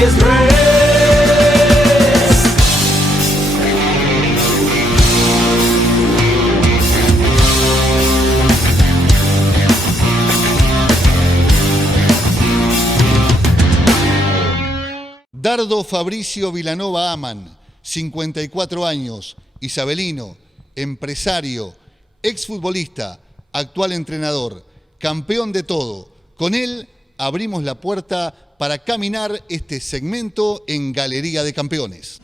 his grace. Dardo Fabricio Vilanova Aman, 54 años, isabelino, empresario, exfutbolista, actual entrenador, campeón de todo. Con él abrimos la puerta para caminar este segmento en Galería de Campeones.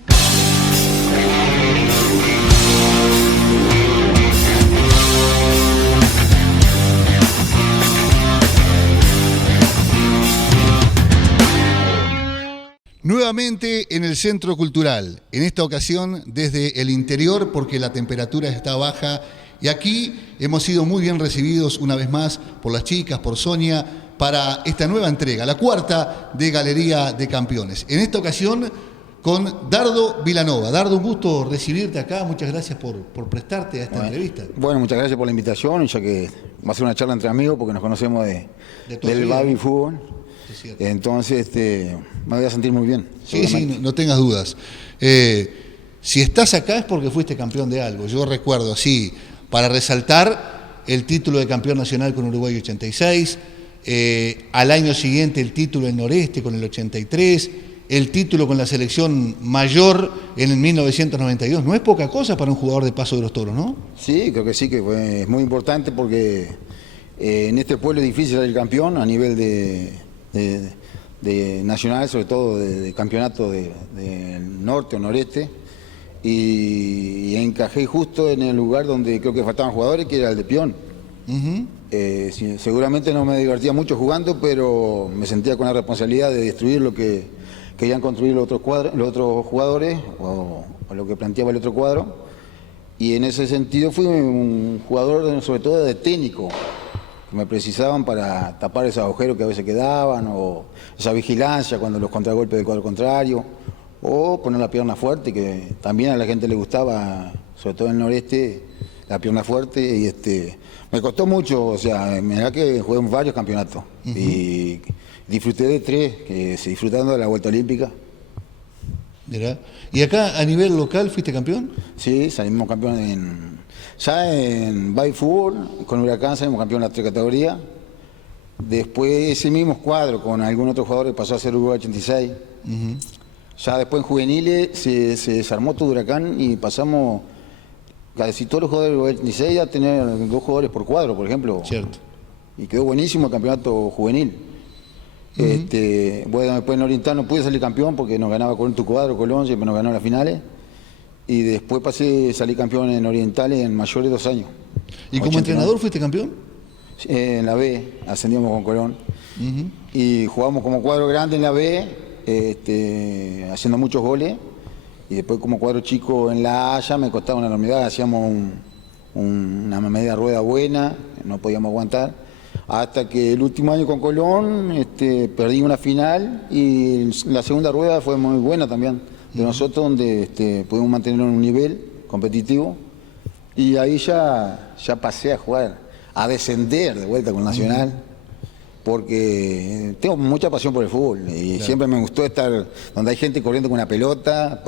Nuevamente en el Centro Cultural, en esta ocasión desde el interior porque la temperatura está baja y aquí hemos sido muy bien recibidos una vez más por las chicas, por Sonia, para esta nueva entrega, la cuarta de Galería de Campeones. En esta ocasión con Dardo Vilanova. Dardo, un gusto recibirte acá, muchas gracias por prestarte a esta entrevista. Bueno, muchas gracias por la invitación, ya que va a ser una charla entre amigos porque nos conocemos del baby fútbol. Entonces me voy a sentir muy bien. Sí, no tengas dudas. Si estás acá es porque fuiste campeón de algo. Yo recuerdo, sí, para resaltar el título de campeón nacional con Uruguay 86, al año siguiente el título en Noreste con el 83, el título con la selección mayor en el 1992. No es poca cosa para un jugador de Paso de los Toros, ¿no? Sí, creo que sí, que es muy importante porque en este pueblo es difícil ser campeón a nivel de nacional, sobre todo de campeonato del norte o noreste, y encajé justo en el lugar donde creo que faltaban jugadores, que era el de peón. Seguramente no me divertía mucho jugando, pero me sentía con la responsabilidad de destruir lo que querían construir los otros jugadores o lo que planteaba el otro cuadro, y en ese sentido fui un jugador sobre todo de técnico. Me precisaban para tapar esos agujeros que a veces quedaban, o esa vigilancia cuando los contragolpes del cuadro contrario, o poner la pierna fuerte, que también a la gente le gustaba, sobre todo en el noreste, la pierna fuerte, y me costó mucho, o sea, mirá que jugué en varios campeonatos, y disfruté de 3, que se disfrutando de la Vuelta Olímpica. Mirá. ¿Y acá a nivel local fuiste campeón? Sí, salimos campeón ya en Baby Fútbol, con Huracán salimos campeón en las 3 categorías. Después ese mismo cuadro con algún otro jugador que pasó a ser Uruguay 86. Ya después en juveniles se desarmó todo Huracán y pasamos casi todos los jugadores de Uruguay 86 a tener 2 jugadores por cuadro, por ejemplo. Cierto. Y quedó buenísimo el campeonato juvenil. Bueno, después en Oriental no pude salir campeón porque nos ganaba con tu cuadro, Colón, siempre nos ganó las finales. Y después salí campeón en Oriental en mayores de 2 años. ¿Y como entrenador fuiste campeón? En la B, ascendíamos con Colón. Y jugamos como cuadro grande en la B, haciendo muchos goles. Y después como cuadro chico en la A ya me costaba una enormidad, hacíamos una media rueda buena, no podíamos aguantar. Hasta que el último año con Colón perdí una final y la segunda rueda fue muy buena también de nosotros, donde pudimos mantener un nivel competitivo, y ahí ya pasé a jugar, a descender de vuelta con Nacional, porque tengo mucha pasión por el fútbol y siempre me gustó estar donde hay gente corriendo con una pelota,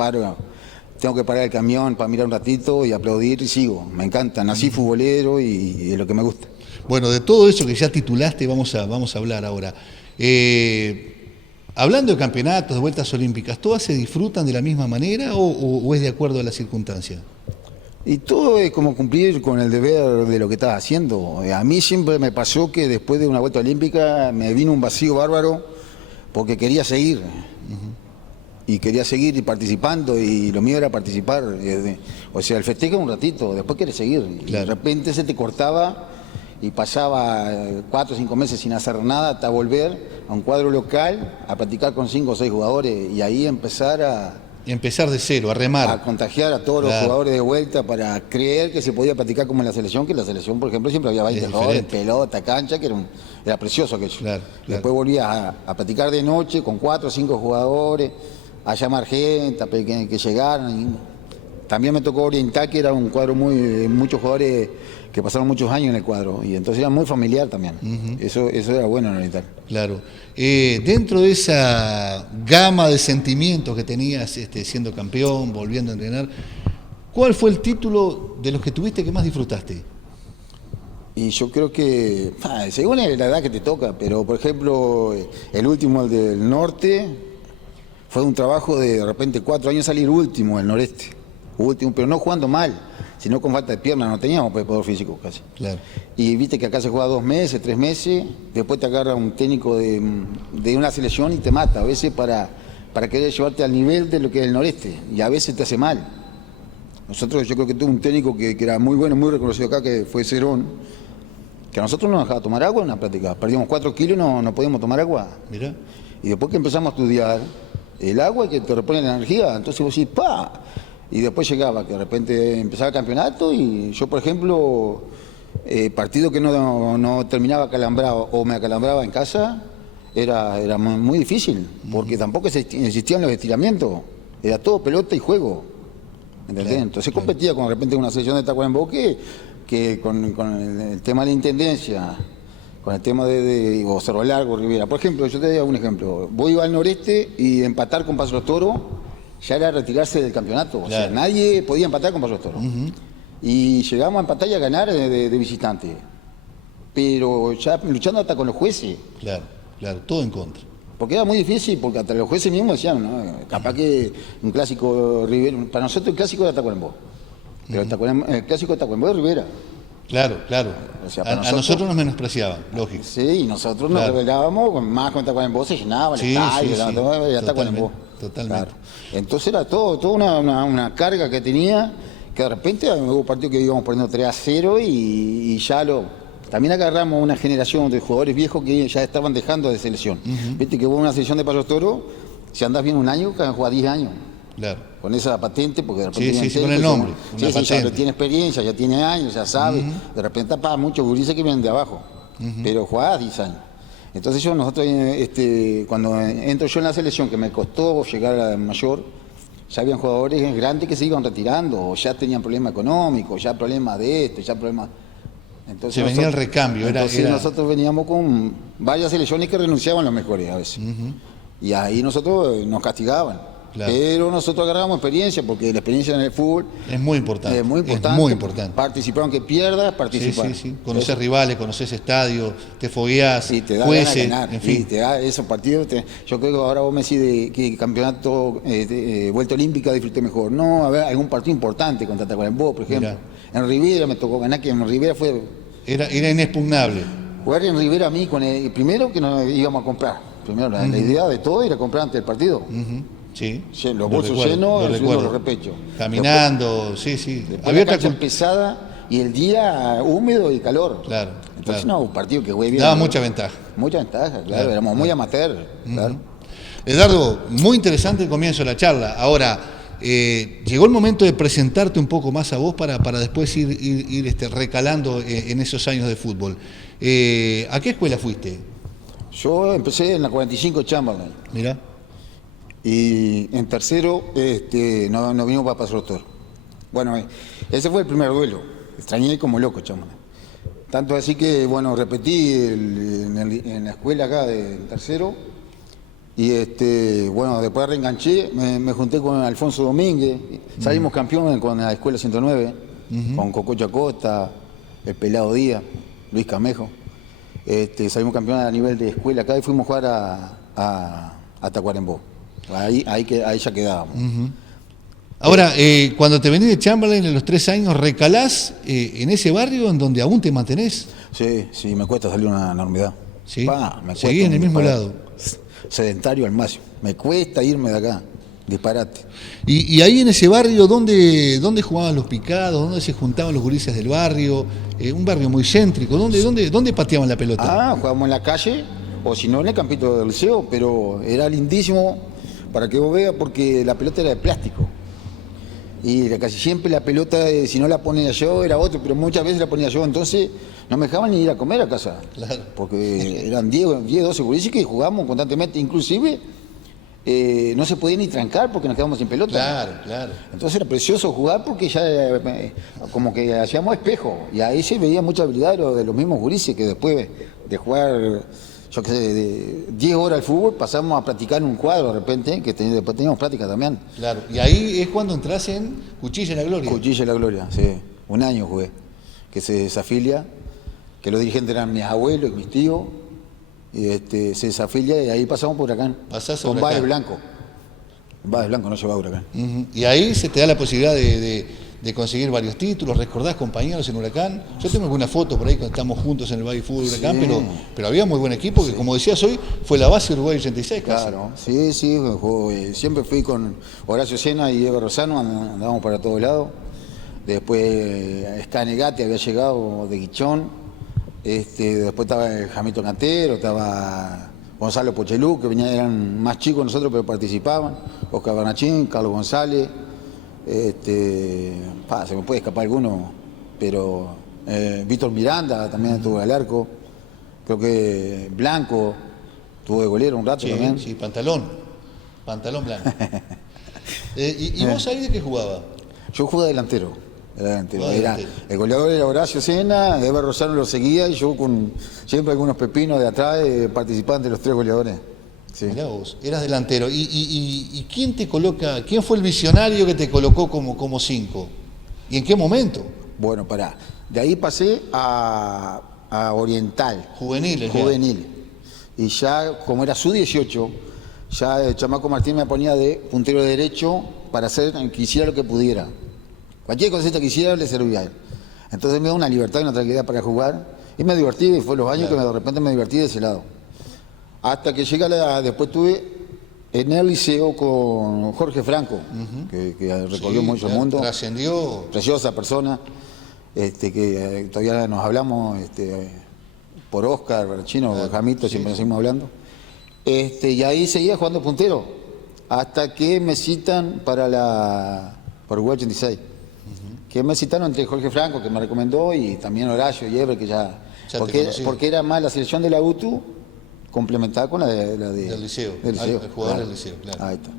tengo que parar el camión para mirar un ratito y aplaudir y sigo, me encanta, nací futbolero y es lo que me gusta. Bueno, de todo eso que ya titulaste vamos a hablar ahora. Hablando de campeonatos, de vueltas olímpicas, ¿todas se disfrutan de la misma manera o es de acuerdo a las circunstancias? Y todo es como cumplir con el deber de lo que estás haciendo. A mí siempre me pasó que después de una vuelta olímpica me vino un vacío bárbaro porque quería seguir. Y quería seguir participando y lo mío era participar. O sea, el festejo un ratito, después querés seguir. Claro. Y de repente se te cortaba y pasaba 4 o 5 meses sin hacer nada hasta volver a un cuadro local a practicar con 5 o 6 jugadores y ahí empezar de cero, a remar. A contagiar a todos los jugadores de vuelta para creer que se podía practicar como en la selección, que en la selección, por ejemplo, siempre había 20 jugadores, pelota, cancha, que era precioso aquello. Claro. Después volvía a practicar de noche con 4 o 5 jugadores, a llamar gente, a que llegaran. también me tocó orientar, que era un cuadro muchos jugadores que pasaron muchos años en el cuadro, y entonces era muy familiar también. Eso era bueno en oriental. Claro. Dentro de esa gama de sentimientos que tenías siendo campeón, volviendo a entrenar, ¿cuál fue el título de los que tuviste que más disfrutaste? Y yo creo que, según la edad que te toca, pero por ejemplo, el último, el del norte, fue un trabajo de repente 4 años salir último, el noreste. Último, pero no jugando mal, sino con falta de piernas, no teníamos preparador físico casi. Claro. Y viste que acá se juega 2 meses, 3 meses, después te agarra un técnico de una selección y te mata, a veces para querer llevarte al nivel de lo que es el noreste, y a veces te hace mal. Nosotros, yo creo que tuve un técnico que era muy bueno, muy reconocido acá, que fue Cerón, que a nosotros no nos dejaba tomar agua en la práctica. Perdíamos 4 kilos y no podíamos tomar agua. Mirá. Y después que empezamos a estudiar el agua, que te repone la energía, entonces vos decís, ¡pa! Y después llegaba, que de repente empezaba el campeonato y yo, por ejemplo, partido que no terminaba acalambrado o me acalambraba en casa, era muy difícil, porque tampoco existían los estiramientos, era todo pelota y juego. ¿Entendés? Claro, entonces competía con de repente una selección de Tacuarembó que con el tema de la intendencia, con el tema de Cerro Largo, Rivera. Por ejemplo, yo te doy un ejemplo. Vos ibas al noreste y empatar con Paso los Toros ya era retirarse del campeonato. Claro. O sea, nadie podía empatar con Paso los Toros. Y llegamos a empatar y a ganar de visitante. Pero ya luchando hasta con los jueces. Claro, todo en contra. Porque era muy difícil, porque hasta los jueces mismos decían, ¿no? Capaz que un clásico Rivera, para nosotros el clásico era Tacuarembó. Pero el clásico de Tacuarembó es Rivera. Claro. O sea, a nosotros nos menospreciaban, lógico. Sí, y nosotros nos rebelábamos, más con Tacuarembó se llenaba el estadio, era Tacuarembó. Totalmente. Claro. Entonces era toda una carga que tenía, que de repente hubo partidos que íbamos poniendo 3-0 y ya también agarramos una generación de jugadores viejos que ya estaban dejando de selección. Viste que hubo una selección de Paso Toro, si andás bien un año, que han jugado 10 años. Claro. Con esa patente, porque de repente... Sí, con el nombre. Sí, ya tiene experiencia, ya tiene años, ya sabe. De repente para muchos gurises que vienen de abajo, pero jugás 10 años. Entonces nosotros, cuando entro yo en la selección, que me costó llegar a la mayor, ya habían jugadores grandes que se iban retirando, o ya tenían problemas económicos, ya problemas de esto, ya problemas... Entonces se venía el recambio. Nosotros veníamos con varias selecciones que renunciaban los mejores a veces. Y ahí nosotros nos castigaban. Claro. Pero nosotros agarramos experiencia, porque la experiencia en el fútbol es muy importante. Es muy importante. Participar aunque pierdas, participar. Sí. Conoces rivales, conoces estadios, te fogueás, te da jueces, ganar, en fin. te da esos partidos. Yo creo que ahora vos me decís que el campeonato vuelta olímpica disfruté mejor. No, a ver, algún partido importante contra Tacuarembó, por ejemplo. Mirá. En Rivera me tocó ganar, que en Rivera fue... Era inexpugnable. Jugar en Rivera a mí, primero que nos íbamos a comprar. Primero la idea de todo era comprar antes del partido. Sí, los bolsos llenos, los repechos. Caminando, sí. Había cancha pesada y el día húmedo y calor. Claro. Entonces un partido que jugué bien. Daba mucha ventaja. Mucha ventaja, claro. Éramos muy amateur, claro. Eduardo, muy interesante el comienzo de la charla. Ahora, llegó el momento de presentarte un poco más a vos para después ir recalando en esos años de fútbol. ¿A qué escuela fuiste? Yo empecé en la 45 Chamberlain. Mirá. Y en tercero nos vinimos para Paso Doctor. Bueno, ese fue el primer duelo. Extrañé como loco, Chamberlain. Tanto así que, bueno, repetí en la escuela acá de tercero. Y bueno, después reenganché, me junté con Alfonso Domínguez. Salimos campeones con la escuela 109, con Cococha Costa, el Pelado Díaz, Luis Camejo. Salimos campeones a nivel de escuela acá y fuimos a jugar a Tacuarembó. Ahí ya quedábamos. Ahora, cuando te venís de Chamberlain en los 3 años, ¿recalás en ese barrio en donde aún te mantenés? Sí, me cuesta salir una enormidad. ¿Sí? Seguí en el mismo lado. Sedentario al máximo. Me cuesta irme de acá. Disparate. Y ahí en ese barrio, ¿dónde jugaban los picados? ¿Dónde se juntaban los gurises del barrio? Un barrio muy céntrico. ¿Dónde pateaban la pelota? Jugábamos en la calle, o si no en el campito del liceo, pero era lindísimo para que vos veas, porque la pelota era de plástico. Y casi siempre la pelota, si no la ponía yo, era otro, pero muchas veces la ponía yo, entonces no me dejaban ni ir a comer a casa. Claro. Porque eran 10, 12 gurises que jugábamos constantemente, inclusive no se podía ni trancar porque nos quedamos sin pelota. Claro, claro. Entonces era precioso jugar porque ya como que hacíamos espejo. Y ahí se veía mucha habilidad de los mismos gurises que después de jugar, yo qué sé, de 10 horas al fútbol pasamos a practicar en un cuadro de repente, que después teníamos práctica también. Claro. Y ahí es cuando entras en Cuchilla y la Gloria. Cuchilla y la Gloria, sí. Un año jugué, que se desafilia, que los dirigentes eran mis abuelos y mis tíos. Y se desafilia y ahí pasamos por Huracán. Pasás a con Huracán. Báez Blanco. Báez Blanco no se va a Huracán. Y ahí se te da la posibilidad de conseguir varios títulos. ¿Recordás compañeros en Huracán? Yo tengo alguna foto por ahí cuando estamos juntos en el Baby Fútbol Huracán, Sí. pero había muy buen equipo que, como decías hoy, fue la base de Uruguay 86 casi. Claro, sí, siempre fui con Horacio Sena y Eva Rosano, andábamos para todos lados. Después Scanegati había llegado de Guichón. Después estaba Jamito Cantero, estaba Gonzalo Pochelú, que eran más chicos que nosotros, pero participaban. Oscar Bernachín, Carlos González. Se me puede escapar alguno, pero Víctor Miranda también estuvo al arco. Creo que Blanco estuvo de golero un rato también. Sí, pantalón blanco. ¿Y vos ahí de qué jugabas? Yo jugué delantero. El goleador era Horacio Sena, Eva Rosano lo seguía y yo con siempre algunos pepinos de atrás participaban de los 3 goleadores. Sí. Mirá vos, eras delantero. ¿Y quién te coloca, quién fue el visionario que te colocó como 5? ¿Y en qué momento? Bueno, de ahí pasé a Oriental. Juveniles. Juvenil. Y ya, como era sub-18, ya el chamaco Martín me ponía de puntero derecho para hacer que hiciera lo que pudiera. Cualquier cosita que hiciera le servía a él. Entonces me dio una libertad y una tranquilidad para jugar. Y me divertí, y fue los años que de repente me divertí de ese lado. Hasta que llegué después estuve en el liceo con Jorge Franco, que recorrió mucho el mundo. Trascendió. Preciosa persona, que todavía nos hablamos por Oscar, Chino, Jamito, siempre nos seguimos hablando. Y ahí seguía jugando puntero, hasta que me citan para Uruguay 86. Que me citaron entre Jorge Franco, que me recomendó, y también Horacio y Eber, que porque era más la selección de la UTU complementada con la del liceo. Del liceo, El jugador del liceo, claro. Ahí está.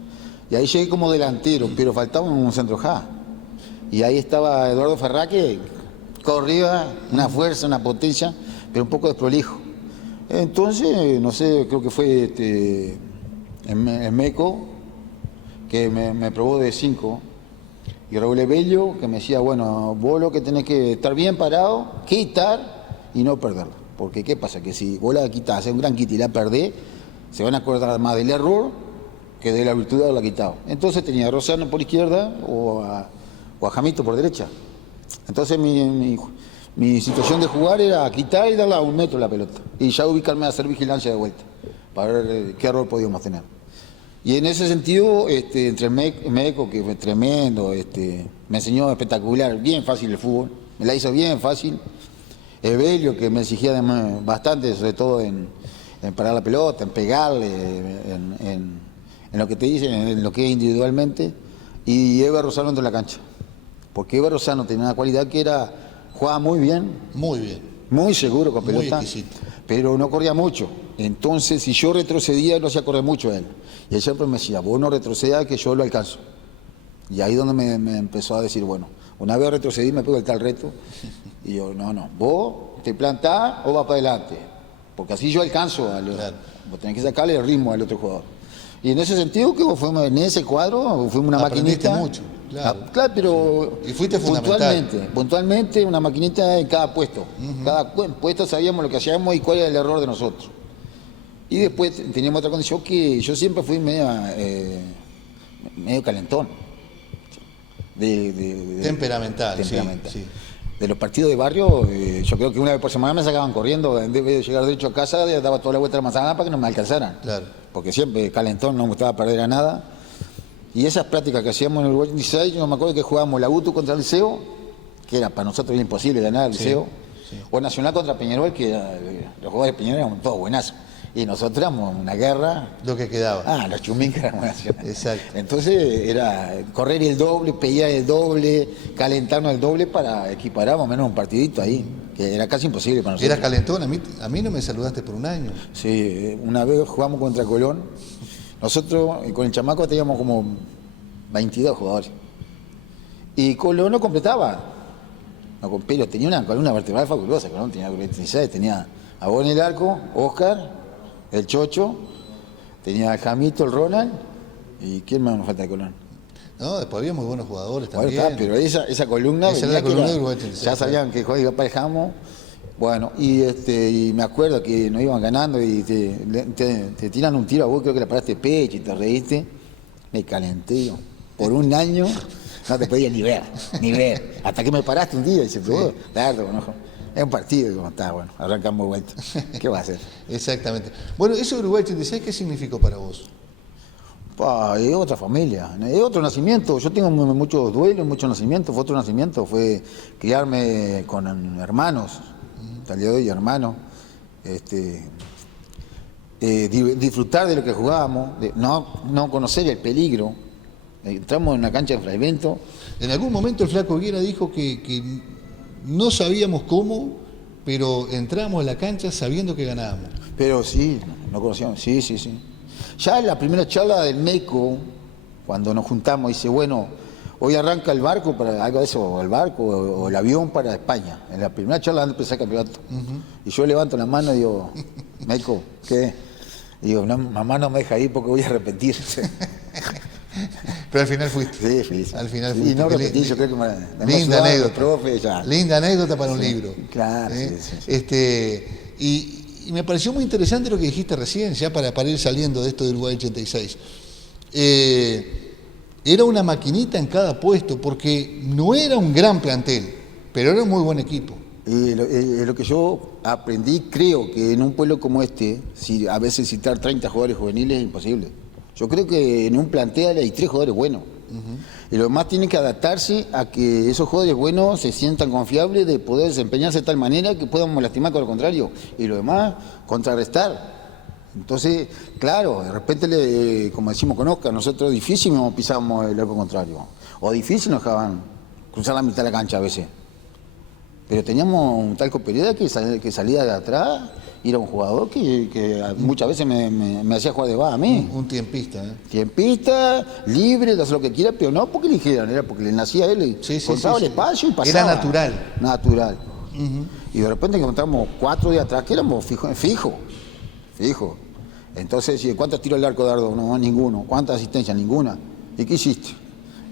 Y ahí llegué como delantero, pero faltaba un centro ja. Y ahí estaba Eduardo Ferrá, que corría, una fuerza, una potencia, pero un poco desprolijo. Entonces, no sé, creo que fue en Meco, que me probó de 5. Y Raúl Bello, que me decía, bueno, vos lo que tenés que estar bien parado, quitar y no perderla. Porque ¿qué pasa? Que si vos la quitás, haces un gran quita y la perdés, se van a acordar más del error que de la virtud de haberla quitado. Entonces tenía a Rosano por izquierda o a Jamito por derecha. Entonces mi situación de jugar era quitar y darle a 1 metro la pelota. Y ya ubicarme a hacer vigilancia de vuelta, para ver qué error podíamos tener. Y en ese sentido, entre Meco, que fue tremendo, me enseñó espectacular, bien fácil el fútbol, me la hizo bien fácil. Evelio, que me exigía bastante, sobre todo en parar la pelota, en pegarle, en lo que te dicen, en lo que es individualmente. Y Eva Rosano dentro de la cancha. Porque Eva Rosano tenía una cualidad que jugaba muy bien. Muy bien. Muy seguro con pelota. Muy exquisito. Pero no corría mucho. Entonces, si yo retrocedía, lo hacía correr mucho él. Y él siempre me decía, vos no retrocedas que yo lo alcanzo. Y ahí es donde me empezó a decir, bueno, una vez retrocedí me pego el tal reto. Y yo, no, vos te plantás o vas para adelante. Porque así yo alcanzo. Claro. Vos tenés que sacarle el ritmo al otro jugador. Y en ese sentido, que fuimos en ese cuadro, fuimos una Aprendiste maquinita. mucho, claro. Claro, pero Y fuiste fundamental. puntualmente una maquinita en cada puesto. Cada puesto sabíamos lo que hacíamos y cuál era el error de nosotros. Y después teníamos otra condición, que yo siempre fui medio calentón. Temperamental. Sí. De los partidos de barrio, yo creo que una vez por semana me sacaban corriendo, en vez de llegar derecho a casa, daba toda la vuelta a la manzana para que no me alcanzaran. Claro. Porque siempre calentón, no me gustaba perder a nada. Y esas prácticas que hacíamos en el Uruguay 16, yo me acuerdo que jugábamos la UTU contra el Liceo, que era para nosotros imposible ganar al Liceo, o Nacional contra Peñarol, que los jugadores de Peñarol eran todos buenazos. Y nosotros éramos una guerra. Lo que quedaba. Los chumincas eran Nacional. Exacto. Entonces era correr el doble, pelear el doble, calentarnos el doble para equiparar más o menos un partidito ahí, que era casi imposible para nosotros. ¿Eras calentón? A mí no me saludaste por un año. Sí, una vez jugamos contra Colón, Nosotros con el chamaco teníamos como 22 jugadores. Y Colón no completaba. No, pero tenía una columna vertebral fabulosa. Colón tenía 46, tenía a vos en el arco, Oscar, el Chocho, tenía a Jamito, el Ronald, y ¿quién más nos falta de Colón? No, después había muy buenos jugadores Bueno, también. pero esa columna, Esa era la columna de Uruguay 86, ya sabían que iba para el Jamo. Bueno, y me acuerdo que nos iban ganando y te tiran un tiro a vos, creo que le paraste pecho y te reíste. Me calenté yo. Por un año no te podía ni ver. Hasta que me paraste un día y dices, claro, no, es un partido, y como está, bueno, arrancamos vuelta. ¿Qué va a hacer? Exactamente. Bueno, eso de Uruguay 86, ¿qué significó para vos? Es otra familia, es otro nacimiento. Yo tengo muchos duelos, muchos nacimientos. Fue otro nacimiento, fue criarme con hermanos, tal día de hoy hermanos. Disfrutar de lo que jugábamos, no conocer el peligro. Entramos en una cancha de Fraivento. En algún momento el Flaco Higuera dijo que no sabíamos cómo, pero entramos a la cancha sabiendo que ganábamos. Pero sí, no conocíamos, sí. Ya en la primera charla del MECO, cuando nos juntamos, dice, bueno, hoy arranca el barco, para algo de eso, o el barco, o el avión para España. En la primera charla antes de empezar el campeonato. Y yo levanto la mano y digo, MECO, ¿qué? Y digo, no, mamá no me deja ir porque voy a repetir. Pero al final fuiste. Sí. Al final fuiste. Y no repetí, yo creo que me linda anécdota. Profe, ya. Linda anécdota para un libro. Claro, sí. Y me pareció muy interesante lo que dijiste recién, ya para ir saliendo de esto de Uruguay 86. Era una maquinita en cada puesto, porque no era un gran plantel, pero era un muy buen equipo. Y lo que yo aprendí, creo que en un pueblo como este, a veces citar 30 jugadores juveniles es imposible. Yo creo que en un plantel hay 3 jugadores buenos. Y los demás tienen que adaptarse a que esos jugadores buenos se sientan confiables de poder desempeñarse de tal manera que puedan lastimar con lo contrario. Y los demás, contrarrestar. Entonces, claro, de repente, como decimos con Oscar, nosotros difícil nos pisamos el arco contrario. O difícil nos dejaban cruzar la mitad de la cancha a veces. Pero teníamos un tal Pereda que salía de atrás y era un jugador que muchas veces me hacía jugar de baja a mí. Un tiempista, ¿eh? Tiempista, libre, de hacer lo que quiera, pero no porque le dijeran, era porque le nacía a él y encontraba el espacio y pasaba. Era natural. Natural. Y de repente encontramos 4 de atrás que éramos fijos. Entonces, ¿cuántos tiros al arco, Dardo? No, ninguno. ¿Cuántas asistencias? Ninguna. ¿Y qué hiciste?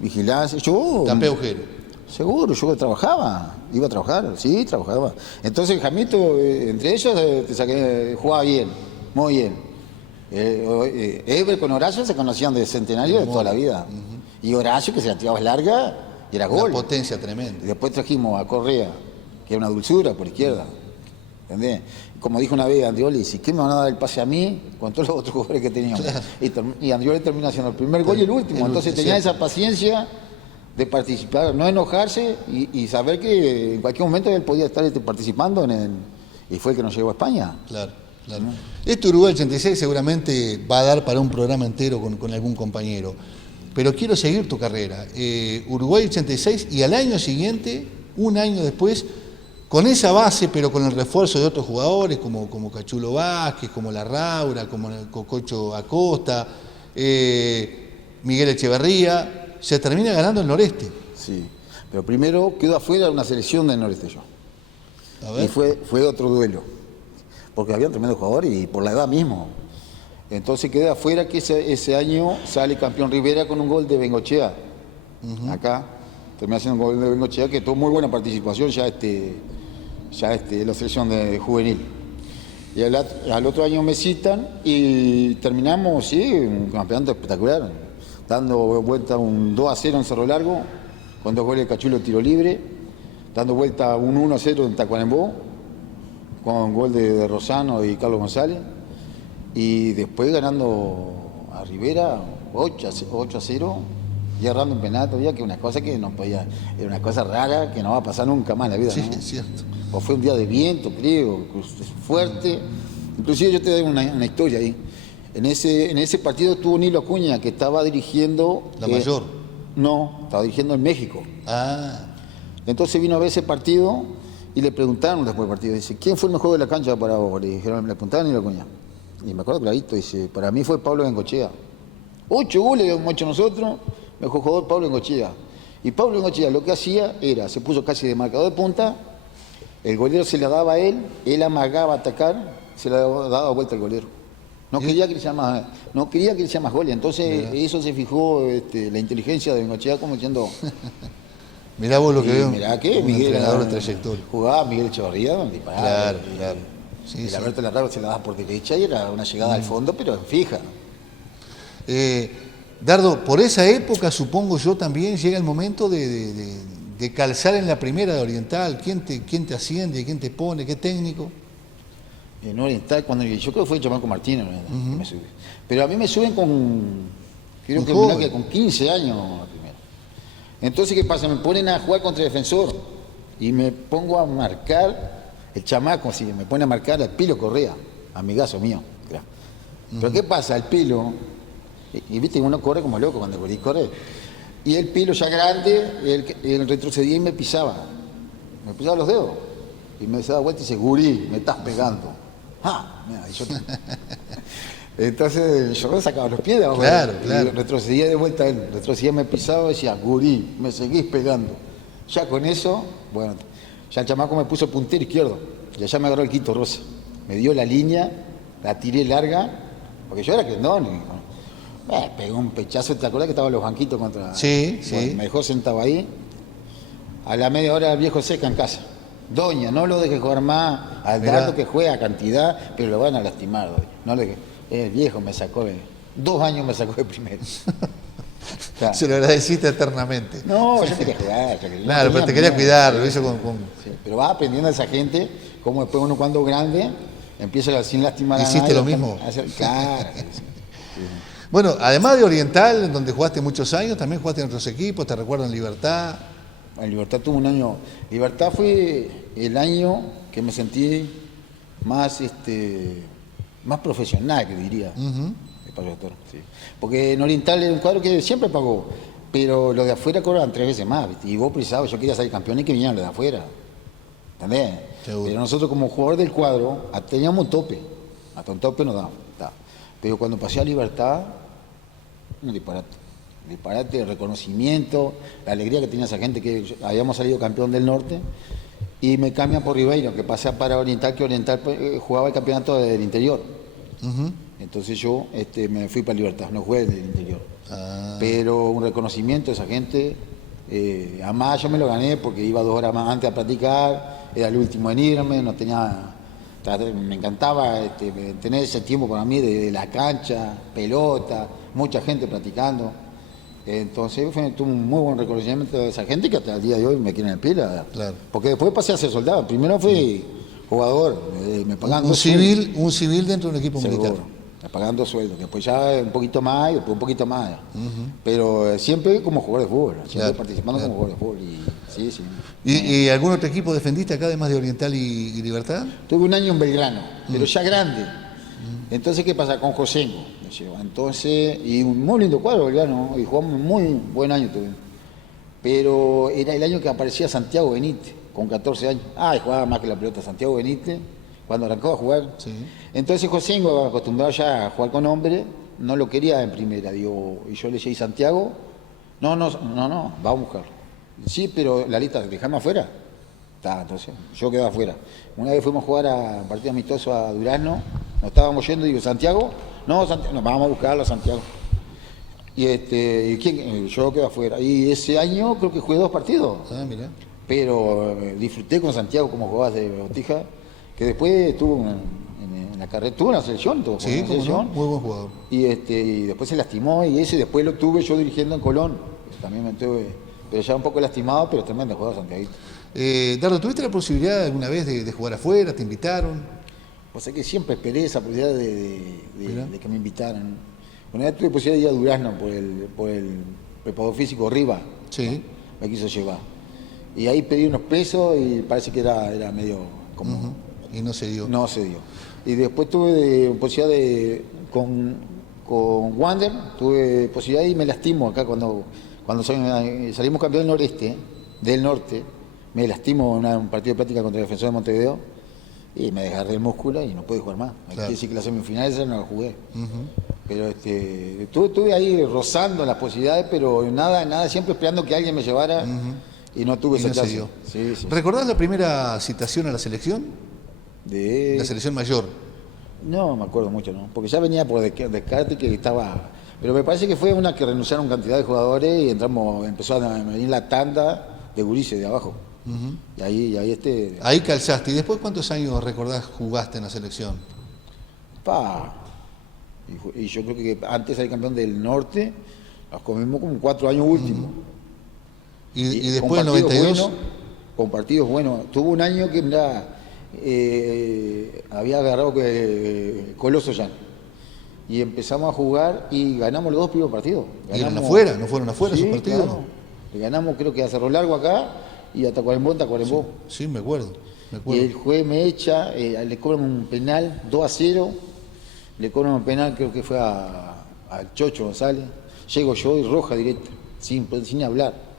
Vigilancia. Yo... Tapé agujero. Seguro, yo trabajaba, iba a trabajar, sí, trabajaba. Entonces, Jamito, entre ellos, jugaba bien, muy bien. Eber con Horacio se conocían de centenario de toda la vida. Y Horacio, que se la tiraba larga, y era gol. Una potencia tremenda. Y después trajimos a Correa, que era una dulzura por izquierda. ¿Entendés? Como dijo una vez Andrioli, dice, ¿qué me van a dar el pase a mí con todos los otros jugadores que teníamos? Claro. Y Andrioli termina haciendo el primer gol y el último. Entonces tenía esa paciencia de participar, no enojarse y saber que en cualquier momento él podía estar participando y fue el que nos llevó a España. Claro. Este Uruguay 86 seguramente va a dar para un programa entero con algún compañero, pero quiero seguir tu carrera. Uruguay 86 y al año siguiente, un año después, con esa base, pero con el refuerzo de otros jugadores como Cachulo Vázquez, como Larraura, como el Cococho Acosta, Miguel Echeverría, se termina ganando el Noreste. Sí, pero primero quedó afuera una selección del Noreste yo. A ver. Y fue otro duelo, porque había tremendos jugadores y por la edad mismo. Entonces quedé afuera que ese año sale campeón Rivera con un gol de Bengochea. Acá, termina haciendo un gol de Bengochea que tuvo muy buena participación ya en la selección de juvenil. Y al otro año me citan y terminamos, sí, un campeonato espectacular. Dando vuelta un 2-0 en Cerro Largo, con 2 goles de Cachulo tiro libre, dando vuelta un 1-0 en Tacuarembó, con gol de Rosano y Carlos González, y después ganando a Rivera 8-0, y errando un penalti, ya que una cosa que no podía, era una cosa rara que no va a pasar nunca más en la vida. Sí, ¿no? es cierto. O fue un día de viento, creo, fuerte. Inclusive yo te doy una historia ahí. En ese partido estuvo Nilo Acuña, que estaba dirigiendo... La mayor. No, estaba dirigiendo en México. Ah. Entonces vino a ver ese partido y le preguntaron después del partido, dice, ¿quién fue el mejor de la cancha para vos? Le preguntaron a Nilo Acuña. Y me acuerdo clarito, dice, para mí fue Pablo Bengochea. 8 goles hemos hecho nosotros, mejor jugador Pablo Bengochea. Y Pablo Bengochea lo que hacía era, se puso casi de marcador de punta, el golero se la daba a él amagaba a atacar, se la daba vuelta al golero. No quería que le hiciera más goles. Entonces eso se fijó la inteligencia de Bengochea como diciendo... Mirá vos lo que veo. Mirá que un Miguel entrenador de trayectoria. Jugaba Miguel Echevarría, disparaba. Claro, claro. Sí, el Alberto Larrado se la daba por derecha y era una llegada al fondo, pero fija. Dardo, por esa época supongo yo también llega el momento de calzar en la primera de Oriental. ¿Quién te asciende? ¿Quién te pone? ¿Qué técnico? En Oriental, yo creo que fue Chamarco Martínez, que me sube. Pero a mí me suben creo que mirá que con 15 años la primera. Entonces, ¿qué pasa? Me ponen a jugar contra Defensor y me pongo a marcar el chamaco, si me pone a marcar al Pilo Correa, amigazo mío. Claro. Pero ¿qué pasa? El Pilo, y viste, uno corre como loco cuando corre. Y el Pilo ya grande, él retrocedía y me pisaba los dedos. Y me daba vuelta y dice, gurí, me estás pegando. Mira, y yo... Entonces yo me sacaba los pies de abajo. Claro. Y retrocedía de vuelta él. Retrocedía, me pisaba y decía, gurí, me seguís pegando. Ya con eso, bueno, ya el chamaco me puso puntero izquierdo. Y allá me agarró el Quito Rosa. Me dio la línea, la tiré larga, porque yo era quendón. Pegó un pechazo, ¿te acuerdas que estaban los banquitos contra...? Sí. Me dejó sentado ahí. A la media hora el viejo seca en casa. Doña, no lo dejes jugar más, al dato que juega cantidad, pero lo van a lastimar. Doña. No le dejes. El viejo me sacó 2 años me sacó de primero. Claro. Se lo agradeciste eternamente. No, yo quería jugar. Claro, pero te quería cuidar, lo hizo con... Sí, pero vas aprendiendo a esa gente, como después uno cuando grande, empieza sin lastimar a nadie. ¿Hiciste lo mismo? Claro. Sí. Bueno, además de Oriental, donde jugaste muchos años, también jugaste en otros equipos, te recuerdo en Libertad. En Libertad tuve un año. Libertad fue el año que me sentí más profesional, que diría. Sí. Porque en Oriental es un cuadro que siempre pagó, pero los de afuera cobraban 3 veces más, ¿viste? Y vos precisabas, yo quería salir campeón y que vinieran los de afuera. ¿Entendés? Seguro. Pero nosotros como jugador del cuadro teníamos un tope. Hasta un tope nos daba. Pero cuando pasé a Libertad, un disparate de reconocimiento, la alegría que tenía esa gente, que habíamos salido campeón del norte, y me cambian por Ribeiro, que pasé para Oriental, que Oriental jugaba el campeonato del interior. Entonces yo me fui para Libertad, no jugué del interior. Pero un reconocimiento de esa gente, además yo me lo gané porque iba 2 horas más antes a practicar, era el último en irme, no tenía... Me encantaba tener ese tiempo para mí de la cancha, pelota, mucha gente practicando. Entonces tuve un muy buen reconocimiento de esa gente que hasta el día de hoy me quieren en pila. Claro. Porque después pasé a ser soldado. Primero fui jugador, me pagaban un civil dentro de un equipo militar. Me pagaban 2 sueldos. Después ya un poquito más y después un poquito más. Pero siempre como jugador de fútbol, siempre participando como jugador de fútbol. Sí. ¿Y algún otro equipo defendiste acá, además de Oriental y Libertad? Tuve un año en Belgrano, pero ya grande. Entonces, ¿qué pasa? Con Josengo. Entonces, y un muy lindo cuadro Belgrano, y jugamos un muy buen año tuvimos. Pero era el año que aparecía Santiago Benítez, con 14 años. Y jugaba más que la pelota Santiago Benítez, cuando arrancó a jugar. Sí. Entonces Josengo, acostumbrado ya a jugar con hombres, no lo quería en primera. Y yo le dije, ¿y Santiago? No, vamos a buscarlo. Sí, pero la lista, dejame afuera. Entonces yo quedaba afuera. Una vez fuimos a jugar a un partido amistoso a Durazno, nos estábamos yendo y digo, ¿Santiago? No, vamos a buscarlo a Santiago. Y ¿quién? Yo quedé afuera. Y ese año creo que jugué 2 partidos. Mirá. Pero disfruté con Santiago como jugabas de Botija, que después estuvo en la carrera, tuvo una selección. Sí, no, muy buen jugador. Y después se lastimó y después lo tuve yo dirigiendo en Colón. También me tuve, pero ya un poco lastimado, pero tremendo jugador Santiago. Dardo, ¿tuviste la posibilidad alguna vez de jugar afuera? ¿Te invitaron? O sea que siempre esperé esa posibilidad de que me invitaran. Una vez tuve posibilidad de ir a Durazno por el preparador físico Riva. Sí. Me quiso llevar. Y ahí pedí unos pesos y parece que era medio como... Y no se dio. No se dio. Y después tuve posibilidad con Wander, tuve posibilidad y me lastimo acá cuando salimos campeón del norte, me lastimo en un partido de práctica contra el Defensor de Montevideo. y me desgarré el músculo y no pude jugar más. Quiere decir que la semifinal esa no la jugué. Pero estuve ahí rozando las posibilidades, pero nada, siempre esperando que alguien me llevara y no tuve esa chance. Sí. ¿Recordás la primera citación a la selección? La selección mayor. No me acuerdo mucho, ¿no? Porque ya venía por descarte que estaba... Pero me parece que fue una que renunciaron cantidad de jugadores y empezó a venir la tanda de gurises de abajo. Y ahí calzaste. ¿Y después cuántos años recordás jugaste en la selección? Y yo creo que antes de ser campeón del norte, nos comimos como 4 años últimos. ¿Y después del 92? Con partidos buenos. Tuvo un año que había agarrado Coloso ya. Y empezamos a jugar y ganamos los 2 primeros partidos. ¿No fueron afuera esos partidos? Claro. Le ganamos, creo que a Cerro Largo acá y a Tacuarembó. Sí, me acuerdo. Y el juez me echa, le cobran un penal 2-0. Le cobran un penal, creo que fue al Chocho González. Llego yo y roja directa, sin hablar.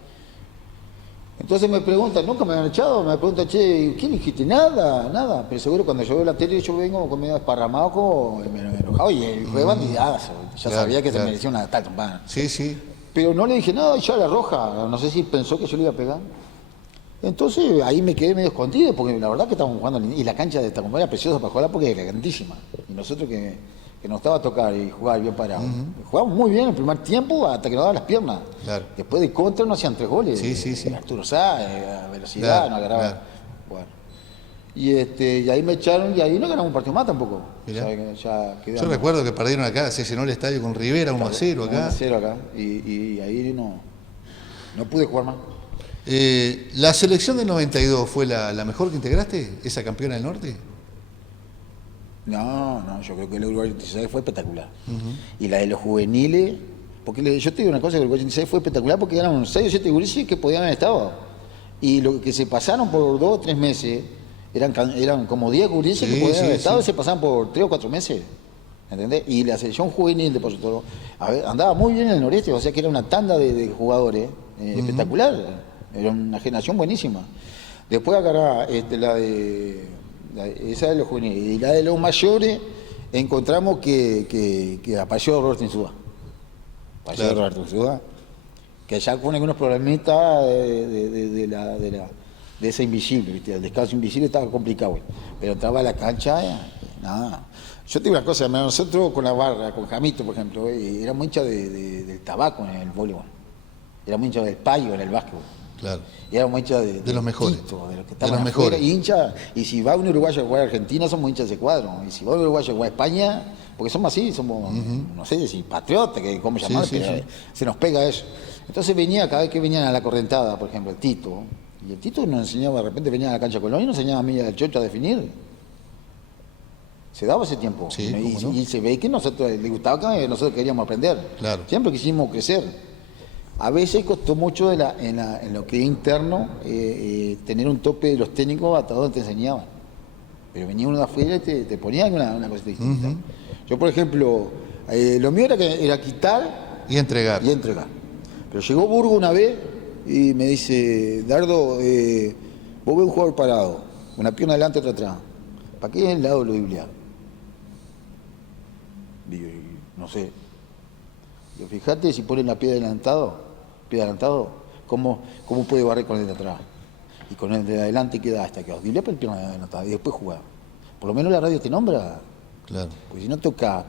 Entonces me preguntan, nunca me han echado, me preguntan, che, ¿qué dijiste? Nada. Pero seguro cuando yo veo la tele yo vengo con medio desparramado, me enojado y el juez bandidazo. Ya sabía que se merecía una tal trompana. Sí. Pero no le dije nada y ya la roja, no sé si pensó que yo le iba a pegar. Entonces ahí me quedé medio escondido porque la verdad que estábamos jugando y la cancha de Tacuarembó era preciosa para jugar porque era grandísima. Y nosotros que nos estaba a tocar y jugar bien parado. Jugábamos muy bien el primer tiempo hasta que nos daban las piernas. Claro. Después de contra nos hacían 3 goles. Sí. Arturo Sá, velocidad, nos agarraba. Claro. Bueno. Y ahí me echaron y ahí no ganamos un partido más tampoco. Yo recuerdo que perdieron acá, se llenó el estadio con Rivera 1-0 acá. 1-0 acá. Y ahí no pude jugar más. ¿La selección del 92 fue la mejor que integraste? ¿Esa campeona del norte? No, yo creo que el Uruguay 86 fue espectacular. Y la de los juveniles, porque yo te digo una cosa, que el Uruguay 86 fue espectacular porque eran 6 o 7 gurises que podían haber estado. Y lo que se pasaron por 2 o 3 meses, eran como 10 gurises que podían haber estado y se pasaban por 3 o 4 meses. ¿Entendés? Y la selección juvenil de Porto andaba muy bien en el noreste, o sea que era una tanda de jugadores espectacular. Era una generación buenísima. Después agarrá esa de los juveniles. Y la de los mayores, encontramos que apareció Roberto Insúa. Roberto Insúa, que ya con algunos problemitas de ese invisible, ¿viste? El descanso invisible estaba complicado, pero entraba a la cancha, nada. Yo te digo una cosa, nosotros con la barra, con Jamito, por ejemplo, éramos hinchas del tabaco en el voleibol, éramos hinchas del payo en el básquetbol. Claro. Y éramos hinchas de los mejores. De los que estaban afuera, y si va un uruguayo a jugar a Argentina, somos hinchas de ese cuadro. Y si va un uruguayo a jugar a España, porque somos así, somos, no sé si patriotas, que cómo llamar, pero se nos pega eso. Entonces cada vez que venían a la Correntada, por ejemplo, el Tito, y el Tito nos enseñaba, de repente venía a la cancha Colón y nos enseñaba a mí del Chocho a definir. Se daba ese tiempo. Y se ve que nosotros le gustaba que nosotros queríamos aprender. Claro. Siempre quisimos crecer. A veces costó mucho en lo que es interno tener un tope de los técnicos hasta donde te enseñaban. Pero venía uno de afuera y te ponían una cosita distinta. Yo, por ejemplo, lo mío era quitar y entregar. Pero llegó Burgo una vez y me dice, Dardo, vos ves un jugador parado, una pierna adelante, otra atrás. ¿Para qué es el lado lo biblia? No sé. Yo, fíjate si ponen la pie adelantado, ¿cómo puede barrer con el de atrás? Y con el de adelante queda hasta que os dile el pierna adelantada y después jugar. Por lo menos la radio te nombra. Claro. Porque si no toca.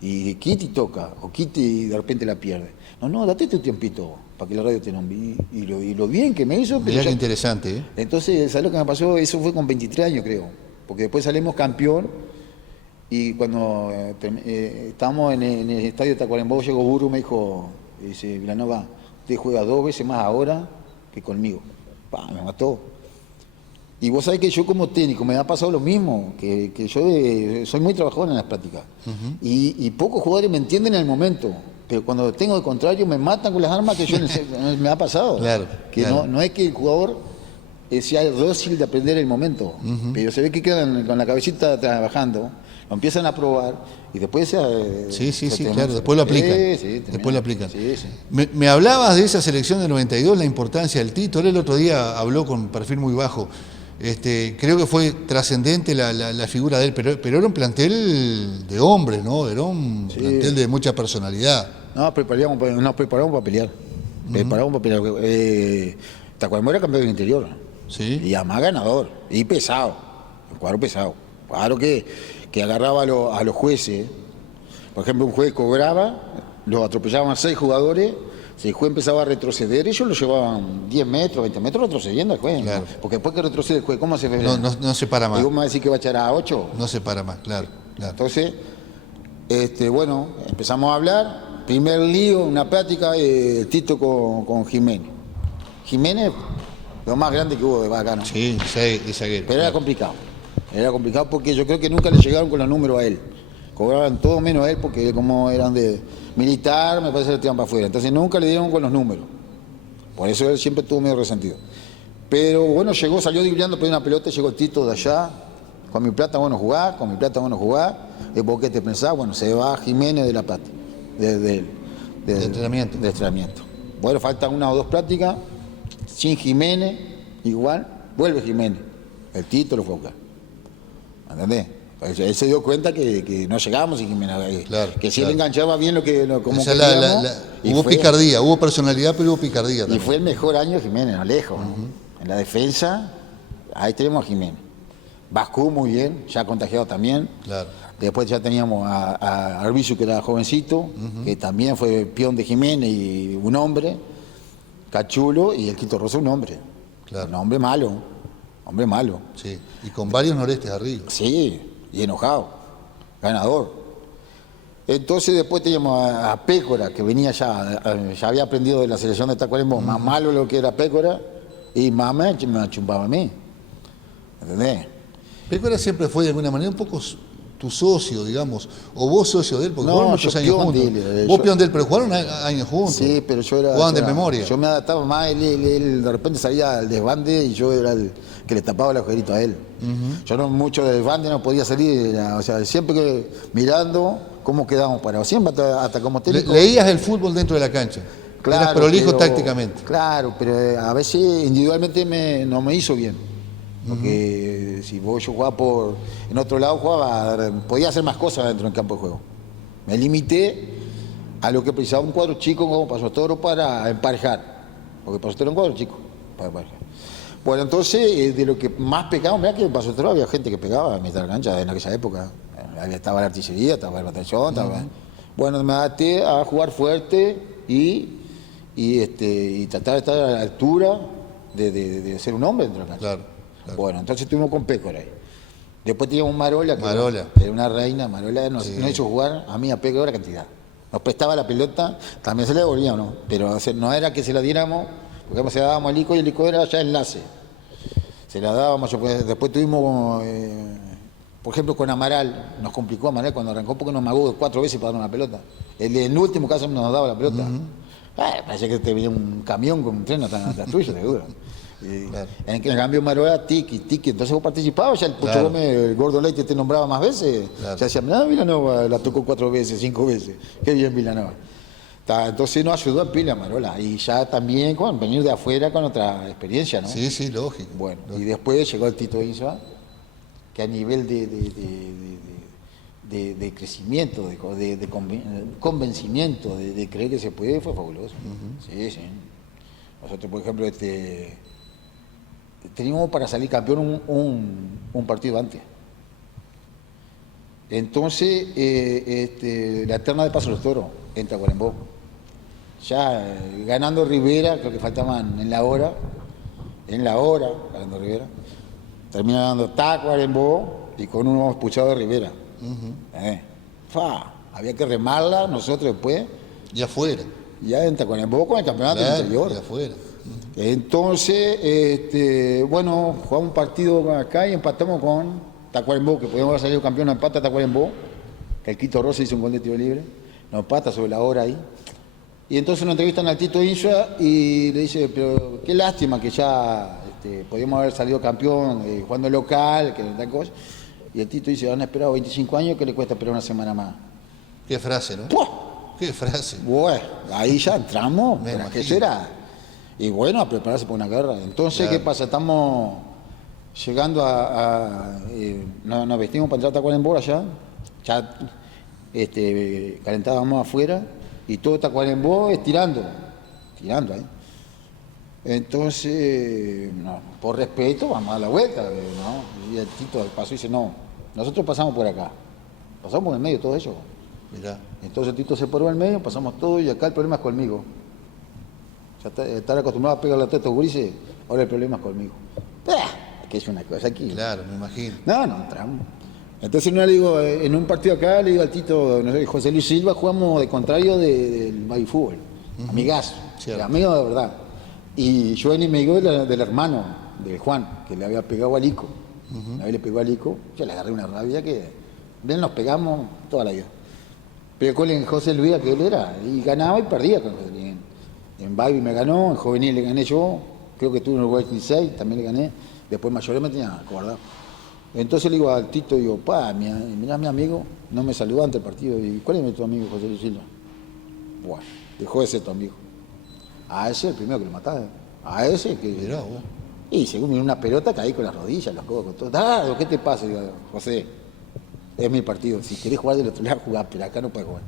Y quita y toca, o quita y de repente la pierde. No, date tu tiempito para que la radio te nombre. Y lo bien que me hizo. Mirá qué interesante, ¿eh? Entonces, ¿sabes lo que me pasó? Eso fue con 23 años, creo. Porque después salimos campeón. Y cuando estábamos en el estadio de Tacuarembó, llegó Burro y me dijo, dice, Vilanova, usted juega 2 veces más ahora que conmigo. Me mató. Y vos sabés que yo como técnico me ha pasado lo mismo, que yo soy muy trabajador en las prácticas. Y pocos jugadores me entienden en el momento, pero cuando tengo de contrario me matan con las armas que yo me ha pasado. Claro, No es que el jugador sea dócil de aprender el momento, pero se ve que quedan con la cabecita trabajando. Lo empiezan a probar y después claro, después lo aplican. Me hablabas de esa selección del 92, la importancia del Tito. Él el otro día habló con perfil muy bajo. Creo que fue trascendente la figura de él, pero era un plantel de hombres, ¿no? Era un plantel de mucha personalidad. No, nos preparamos para pelear. Preparamos para pelear. Tacuarembó era campeón del interior. Sí. Y además ganador. Y pesado. Un cuadro pesado. Cuadro que agarraba a los jueces. Por ejemplo, un juez cobraba, los atropellaban a 6 jugadores. Si el juez empezaba a retroceder, ellos lo llevaban 10 metros, 20 metros retrocediendo al juez. Claro. Porque después que retrocede el juez, ¿cómo se ve? No se para más. ¿Y vos me vas a decir que va a echar a 8? No se para más, claro. Entonces, bueno, empezamos a hablar. Primer lío, una plática, Tito con Jiménez. Jiménez, lo más grande que hubo de bacano. Sí, de zaguero. Pero era complicado. Era complicado porque yo creo que nunca le llegaron con los números a él. Cobraban todo menos a él porque como eran de militar, me parece que le tiraban para afuera. Entonces nunca le dieron con los números. Por eso él siempre estuvo medio resentido. Pero bueno, salió driblando, pedí una pelota, llegó Tito de allá. Con mi plata, bueno, jugar, con mi plata, bueno, jugar. ¿Vos qué te pensás? Bueno, se va Jiménez de la plata. De entrenamiento. De entrenamiento. Bueno, faltan 1 o 2 prácticas. Sin Jiménez, igual, vuelve Jiménez. El Tito lo fue a buscar. ¿Entendés? Él se dio cuenta que no llegábamos sin Jiménez. Claro, que si él enganchaba bien como o sea, hubo picardía, hubo personalidad, pero hubo picardía también. Y fue el mejor año de Jiménez, no lejos. ¿No? En la defensa, ahí tenemos a Jiménez. Vascú muy bien, ya contagiado también. Claro. Después ya teníamos a Arbizu, que era jovencito, que también fue peón de Jiménez y un hombre. Cachulo, y el Quito Rosa un hombre. Claro. Un hombre malo. Hombre malo. Sí, y con varios norestes arriba. Sí, y enojado. Ganador. Entonces después teníamos a Pécora, que venía ya había aprendido de la selección de Tacuarembó, más malo lo que era Pécora, y más me chumbaba a mí. ¿Entendés? Pécora siempre fue de alguna manera un poco tu socio, digamos, o vos socio de él, porque jugaron muchos años juntos. Vos peón de él, pero jugaron años juntos. Sí, pero yo era... Jugaban de memoria. Yo me adaptaba más, él de repente salía al desbande y yo era el que le tapaba el agujerito a él. Yo no mucho del desbande no podía salir, o sea, siempre que mirando cómo quedábamos parados, siempre hasta como técnico. Leías el fútbol dentro de la cancha. Claro, eras prolijo tácticamente. Claro, pero a veces individualmente no me hizo bien. Porque si yo jugaba en otro lado, podía hacer más cosas dentro del campo de juego. Me limité a lo que precisaba un cuadro chico como Paso Toro para emparejar. Porque Paso Toro era un cuadro chico para emparejar. Bueno, entonces, de lo que más pegaba, mirá que en Paso Toro había gente que pegaba a mitad de la cancha en aquella época. Estaba la artillería, estaba el batallón, Bueno, me adapté a jugar fuerte y tratar de estar a la altura de ser un hombre dentro de la cancha. Claro. Bueno, entonces estuvimos con Pécora ahí. Después teníamos Marola, que era una reina. Marola nos hizo jugar a mí a Pécora cantidad. Nos prestaba la pelota, también se le devolvía, ¿no? Pero no era que se la diéramos, porque se la dábamos al Lico y el Lico era ya enlace. Se la dábamos, después tuvimos, por ejemplo, con Amaral. Nos complicó Amaral cuando arrancó porque nos magó 4 veces para dar una pelota. En el último caso nos daba la pelota. Parecía que te venía un camión con un tren atrás tuyo, seguro. Claro. En el cambio Marola, tiki, entonces vos participabas, ya el Pucho Gómez, el Gordo Leite te nombraba más veces, ya decía, mirá, Vilanova la tocó 4 veces, 5 veces, qué bien Vilanova. Entonces nos ayudó a pila Marola, y ya también con venir de afuera con otra experiencia, ¿no? Sí, lógico. Bueno, y después llegó el Tito Insua, que a nivel de crecimiento, de convencimiento, de creer que se puede, fue fabuloso. Sí. Nosotros, por ejemplo, teníamos para salir campeón un partido antes. Entonces, la terna de Paso los Toros en Tacuarembó. Ya ganando Rivera, creo que faltaban en la hora, ganando Rivera. Termina ganando Tacuarembó y con uno expulsado de Rivera. Había que remarla nosotros después. Y afuera. Ya en Tacuarembó con el campeonato interior. Y afuera. Entonces, bueno, jugamos un partido acá y empatamos con Tacuarembó, que podíamos haber salido campeón, nos empata Tacuarembó, que el Quito Rosa hizo un gol de tiro libre, nos empata sobre la hora ahí. Y entonces nos entrevistan al Tito Insua y le dice, pero qué lástima que ya podíamos haber salido campeón jugando local, que tal cosa. Y el Tito dice, han esperado 25 años, ¿qué le cuesta esperar una semana más? Qué frase, ¿no? ¡Puah! Qué frase. Bueno, ahí ya entramos, pero ¿qué será? Y bueno, a prepararse para una guerra. Entonces, claro. ¿Qué pasa? Estamos Llegando nos vestimos para entrar a Tacuarembó allá, ya calentábamos afuera y todo Tacuarembó tirando ahí. Entonces, no, por respeto, vamos a dar la vuelta, ¿no? Y el Tito pasó y dice, no, nosotros pasamos por acá, pasamos por el medio todo eso. Mirá. Entonces el Tito se paró en el medio, pasamos todo y acá el problema es conmigo. Ya estar acostumbrado a pegar la teta a estos gurises, ahora el problema es conmigo. Que es una cosa aquí. Claro, me imagino. No entramos. Entonces no le digo, en un partido acá le digo al Tito, no sé, José Luis Silva, jugamos de contrario del Baby Fútbol. Amigazo, amigo de verdad. Y yo venía y me digo del hermano, del Juan, que le había pegado al Ico. Una vez le pegó al Ico, yo le agarré una rabia que bien nos pegamos toda la vida. Pero con José Luis, que él era, y ganaba y perdía con José Luis. En Baby me ganó, en Juvenil le gané yo, creo que tuve en Uruguay 16, también le gané. Después mayor me tenía acordado. Entonces le digo al Tito, digo, mirá mi amigo, no me saludó ante el partido. Y ¿cuál es tu amigo, José Luis Silva? Bueno, dejó de ser tu amigo. A ese el primero que lo mataba. A ese que. Mirá vos. Y según miró una pelota, caí con las rodillas, los codos, con todo. Dale, ¿qué te pasa? Digo, José, es mi partido. Si querés jugar del otro lado, jugá, pero acá no puedes jugar.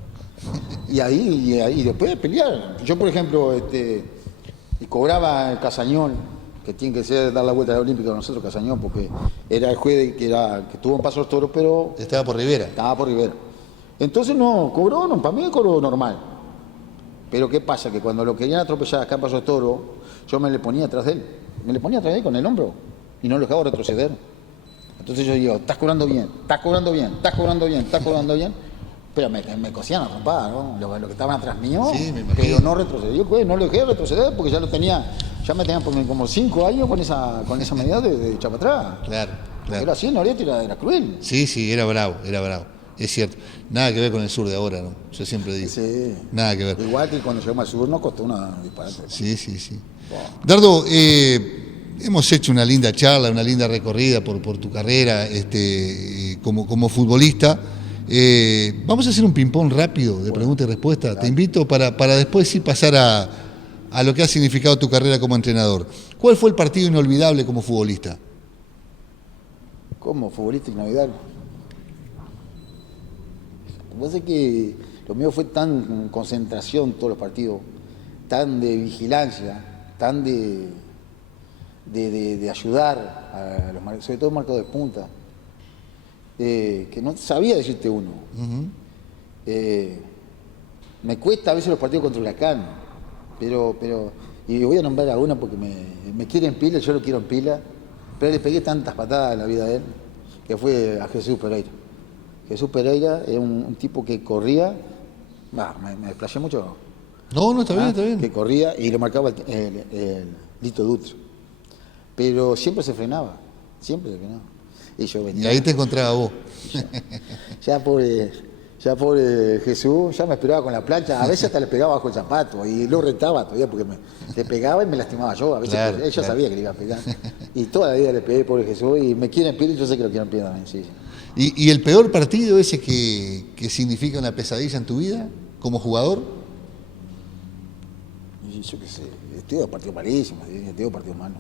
y después de pelear. Yo, por ejemplo, y cobraba el Casañón, que tiene que ser dar la vuelta a la Olímpica con nosotros, Casañón, porque era el juez que tuvo un paso los toros, pero. Estaba por Rivera. Estaba por Rivera. Entonces no, cobró, no, para mí cobró normal. Pero ¿qué pasa? Que cuando lo querían atropellar acá en Paso Toro, yo me le ponía atrás de él. Me le ponía atrás de él con el hombro y no lo dejaba retroceder. Entonces yo digo, estás cobrando bien, estás cobrando bien, estás cobrando bien, estás cobrando bien. Pero me cosían a trompada, ¿no? Lo que estaban atrás mío, sí, me imagino. pero no retrocedió. Pues, no lo dejé retroceder porque ya me tenían como 5 años con esa medida de echar para atrás. Claro. Era así, Norete era cruel. Sí, era bravo. Es cierto. Nada que ver con el sur de ahora, ¿no? Yo siempre digo. Sí. Nada que ver. Igual que cuando llegamos al sur nos costó una disparate. Sí. Bueno. Dardo, hemos hecho una linda charla, una linda recorrida por tu carrera como futbolista. Vamos a hacer un ping-pong rápido de pregunta y respuesta. Claro. Te invito para después sí pasar a lo que ha significado tu carrera como entrenador. ¿Cuál fue el partido inolvidable como futbolista? ¿Cómo futbolista inolvidable? Lo que pasa es que lo mío fue tan concentración todos los partidos, tan de vigilancia, tan de ayudar a los, sobre todo marcos de punta, que no sabía decirte uno. Me cuesta a veces los partidos contra Huracán, pero y voy a nombrar a una porque me quiere en pila, yo lo quiero en pila, pero le pegué tantas patadas en la vida de él, que fue a Jesús Pereira. Jesús Pereira era un tipo que corría, me desplayé mucho. No, está bien. Que corría y lo marcaba el Lito Dutra. Pero siempre se frenaba. Y yo venía. Y ahí te encontraba vos. Ya pobre Jesús, ya me esperaba con la plancha, a veces hasta le pegaba bajo el zapato y lo retaba todavía porque le pegaba y me lastimaba yo, a veces ella sabía que le iba a pegar. Y toda la vida le pegué, pobre Jesús, y me quieren pie y yo sé que lo quieren pie también, sí. ¿Y el peor partido ese que significa una pesadilla en tu vida como jugador? Yo qué sé, estuve partidos malísimos, estuve partidos malos.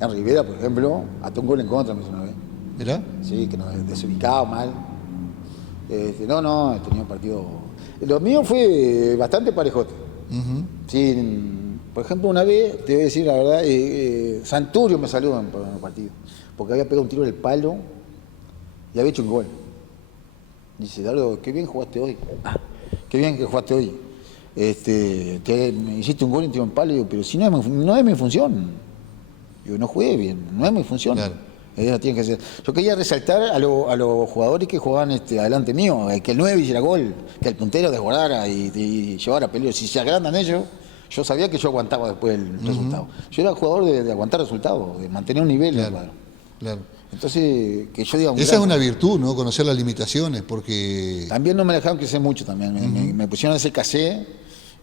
En Rivera, por ejemplo, hasta un gol en contra me hizo una vez. ¿Mirá? Sí, que nos desubicaba mal. He tenido un partido. Lo mío fue bastante parejote. Sí, por ejemplo, una vez, te voy a decir la verdad, Santurio me salió en el partido, porque había pegado un tiro en el palo y había hecho un gol. Dice, Dardo, qué bien jugaste hoy. Qué bien que jugaste hoy. Me hiciste un gol en tiro en palo, y digo, pero si no es mi función. Digo, no jugué bien, no es mi función. Claro. Tiene que ser. Yo quería resaltar a los jugadores que jugaban adelante mío, que el 9 hiciera gol, que el puntero desbordara y llevara peligro. Si se agrandan ellos, yo sabía que yo aguantaba después el resultado. Yo era jugador de aguantar resultados, de mantener un nivel. Claro. Entonces, que yo diga... Esa es una virtud, ¿no? Conocer las limitaciones, porque... También no me dejaron crecer mucho también. Me pusieron a hacer casé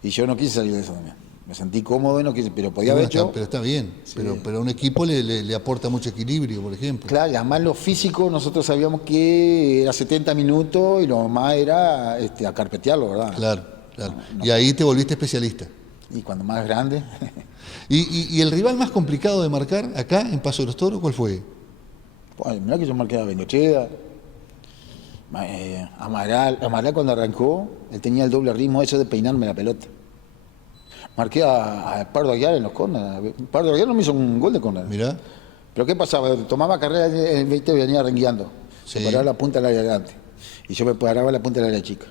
y yo no quise salir de eso también. Me sentí cómodo y no quise, pero podía haber hecho... Pero está bien, sí. pero a un equipo le aporta mucho equilibrio, por ejemplo. Claro, y además lo físico, nosotros sabíamos que era 70 minutos y lo más era a carpetearlo, ¿verdad? Claro. No. Y ahí te volviste especialista. Y cuando más grande. ¿Y el rival más complicado de marcar acá en Paso de los Toros, cuál fue? Pues, mirá que yo marqué a Bengochea, Amaral cuando arrancó, él tenía el doble ritmo eso de peinarme la pelota. Marqué a Pardo Aguiar en los córneres. Pardo Aguiar no me hizo un gol de córner. Mirá. Pero ¿qué pasaba? Tomaba carrera en el 20 y venía rengueando. Sí. Se paraba la punta del área grande. Y yo me paraba la punta del área chica.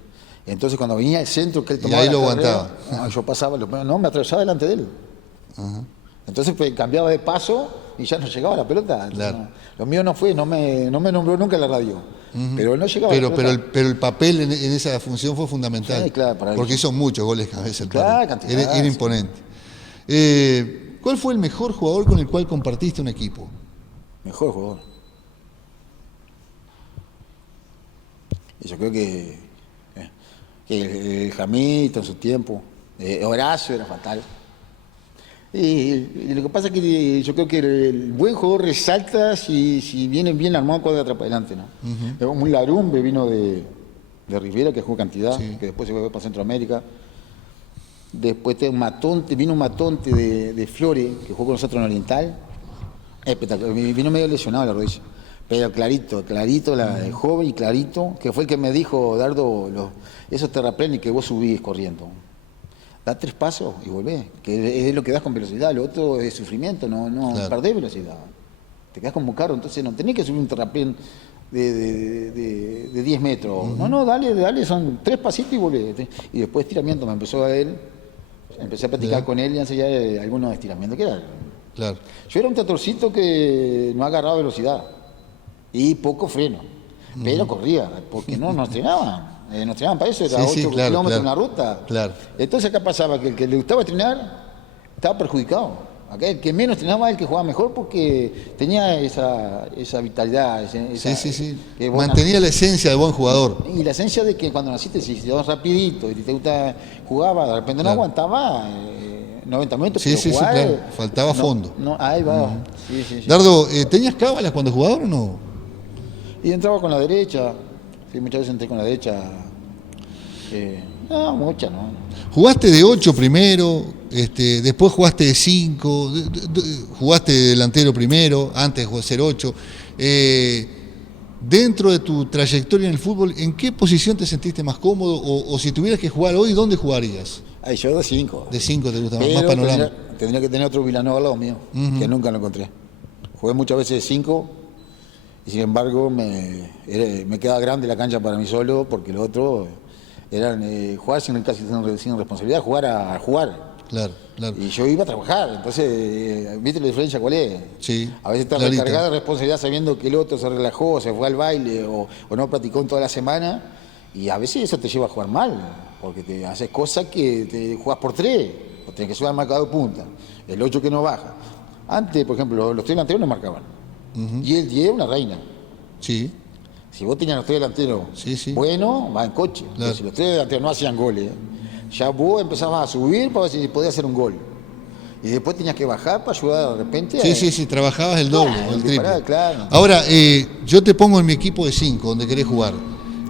Entonces cuando venía el centro que él tomaba y ahí la lo carrera, aguantaba. yo pasaba, me atravesaba delante de él. Ajá. Entonces pues, cambiaba de paso y ya no llegaba la pelota. Claro. Lo mío no fue, no me nombró nunca en la radio. Pero no llegaba la pelota. Pero el papel en esa función fue fundamental. Sí, claro, para porque él. hizo muchos goles cada vez el Claro, Pardo. cantidad, Era sí. imponente. ¿Cuál fue el mejor jugador con el cual compartiste un equipo? Mejor jugador. Y yo creo que el Jamito en su tiempo, Horacio era fatal. Y lo que pasa es que yo creo que el buen jugador resalta si viene bien armado cuadro de atrás para adelante, ¿no? Muy Larumbe vino de Rivera, que jugó cantidad, Sí. que después se fue para Centroamérica. Después vino un Matonte de Flores, que jugó con nosotros en Oriental. Espectacular, vino medio lesionado la rodilla. Pero clarito, de joven y clarito, que fue el que me dijo, Dardo, esos terraplenes que vos subís corriendo. Da 3 pasos y volvés, que es lo que das con velocidad, lo otro es sufrimiento, no Claro. perdés velocidad. Te quedás como carro, entonces no tenés que subir un terraplén de 10 metros. No, dale, son 3 pasitos y volvés. Y después estiramiento, me empezó a él, empecé a practicar con él y a enseñar algunos estiramientos, que era. Claro. Yo era un tratorcito que no agarraba velocidad y poco freno, pero corría, porque no nos entrenaban. Nos entrenaban para eso, era 8 claro, kilómetros claro. en la ruta. Claro. Entonces acá pasaba que el que le gustaba entrenar estaba perjudicado. Acá el que menos entrenaba era el que jugaba mejor porque tenía esa vitalidad. Sí. que vos Mantenía la esencia de buen jugador. y la esencia de que cuando naciste, si te vas rapidito y te gusta, jugaba, de repente no Claro. aguantaba 90 minutos. Sí, pero sí, jugar, claro. Faltaba fondo. Ahí va. Sí. Dardo, ¿tenías cábalas cuando jugabas o no? Y entraba con la derecha. Sí, muchas veces entré con la derecha. No, muchas, ¿no? Jugaste de 8 primero, después jugaste de 5, jugaste de delantero primero, antes de ser 8. Dentro de tu trayectoria en el fútbol, ¿en qué posición te sentiste más cómodo? O si tuvieras que jugar hoy, ¿dónde jugarías? Ay, yo de 5. De 5 te gusta más Pero panorama. tendría que tener otro Vilanova al lado mío, que nunca lo encontré. Jugué muchas veces de 5 y sin embargo me quedaba grande la cancha para mí solo porque lo otro eran jugar casi sin responsabilidad, jugar a jugar. Claro. Y yo iba a trabajar, entonces, ¿viste la diferencia cuál es? Sí, A veces estás clarita. recargada de responsabilidad sabiendo que el otro se relajó, se fue al baile o no practicó en toda la semana y a veces eso te lleva a jugar mal, porque te haces cosas que te jugás por 3 o tenés que subir al marcador de punta, el 8 que no baja. Antes, por ejemplo, los 3 delanteros no marcaban y el 10 una reina. Sí, Si vos tenías los 3 delanteros Sí. bueno, va en coche. Claro. Pero si los 3 delanteros no hacían goles, ya vos empezabas a subir para ver si podías hacer un gol. Y después tenías que bajar para ayudar de repente. sí, trabajabas el doble, Claro, o el disparar, triple. claro. Ahora, yo te pongo en mi equipo de 5, donde querés jugar,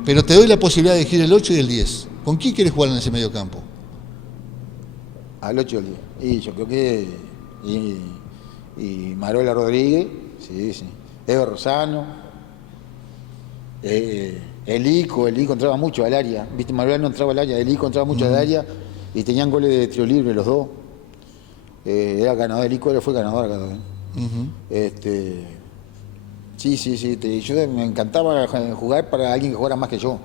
pero te doy la posibilidad de elegir el 8 y el 10. ¿Con quién querés jugar en ese medio campo? Al 8 del día. Y yo creo que. Y Marola Rodríguez, sí. Evo Rosano. El Ico entraba mucho al área. Viste, Marola no entraba al área, el Ico entraba mucho al área y tenían goles de tiro libre los dos. Era ganador, el Ico fue ganador acá también. Sí. Yo me encantaba jugar para alguien que jugara más que yo.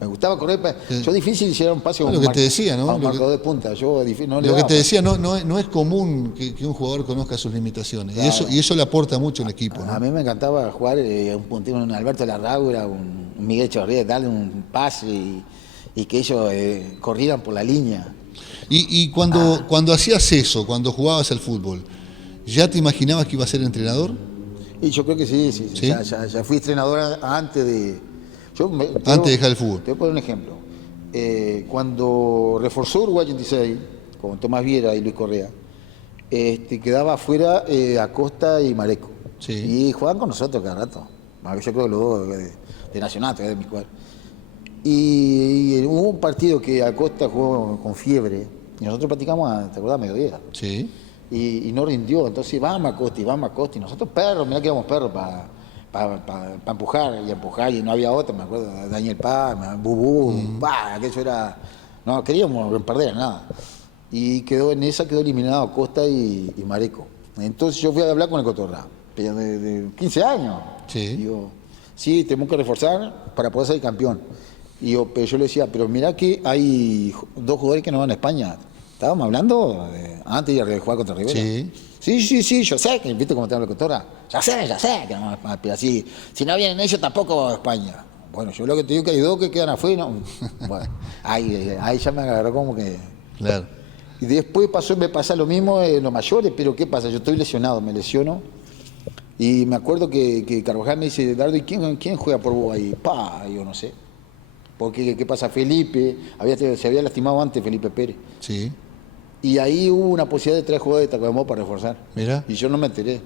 Me gustaba correr. Yo difícil llegar un pase a un Lo que te decía, ¿no? a un marcador de punta. Yo no le Lo que daba. te decía, no es común que un jugador conozca sus limitaciones. Claro. Y eso le aporta mucho al equipo, ¿no? A mí me encantaba jugar un puntero, un Alberto Larraura, un Miguel Echeverría, darle un pase y que ellos corrieran por la línea. Y cuando hacías eso, cuando jugabas al fútbol, ¿ya te imaginabas que iba a ser entrenador? Y yo creo que sí. ¿Sí? Ya fui entrenador antes de. Antes de dejar el fútbol. Te voy a poner un ejemplo. Cuando reforzó Uruguay 86, con Tomás Viera y Luis Correa, quedaba afuera Acosta y Mareco. Sí. Y jugaban con nosotros cada rato. Yo creo que los dos de Nacional, de mi cuadro. Y hubo un partido que Acosta jugó con fiebre y nosotros practicamos, ¿te acuerdas? A mediodía. Sí. Y no rindió, entonces vamos a Costa, y nosotros perros, mirá que éramos perros para empujar, y no había otro, me acuerdo, Daniel Paz, Bubú, aquello era, no queríamos perder nada. Y quedó eliminado Costa y Mareco. Entonces yo fui a hablar con el Cotorra, pero de 15 años. Sí. Digo, sí, tenemos que reforzar para poder ser campeón. Pero yo le decía, pero mirá que hay 2 jugadores que no van a España. Estábamos hablando antes de jugar contra Rivera. Sí. Sí, yo sé, que viste cómo te habla la Cotorra. Ya sé, que no van a España, pero así, si no vienen ellos tampoco van a España. Bueno, yo lo que te digo que hay 2 que quedan afuera. Bueno, ahí ya me agarró como que... Claro. Y después me pasa lo mismo en los mayores, pero ¿qué pasa? Yo estoy lesionado, me lesiono. Y me acuerdo que Carvajal me dice, Dardo, ¿y quién juega por vos ahí? Yo no sé. Porque, ¿qué pasa? Felipe, se había lastimado antes Felipe Pérez. Sí. Y ahí hubo una posibilidad de 3 jugadores de Tacabamó para reforzar. Mira. Y yo no me enteré.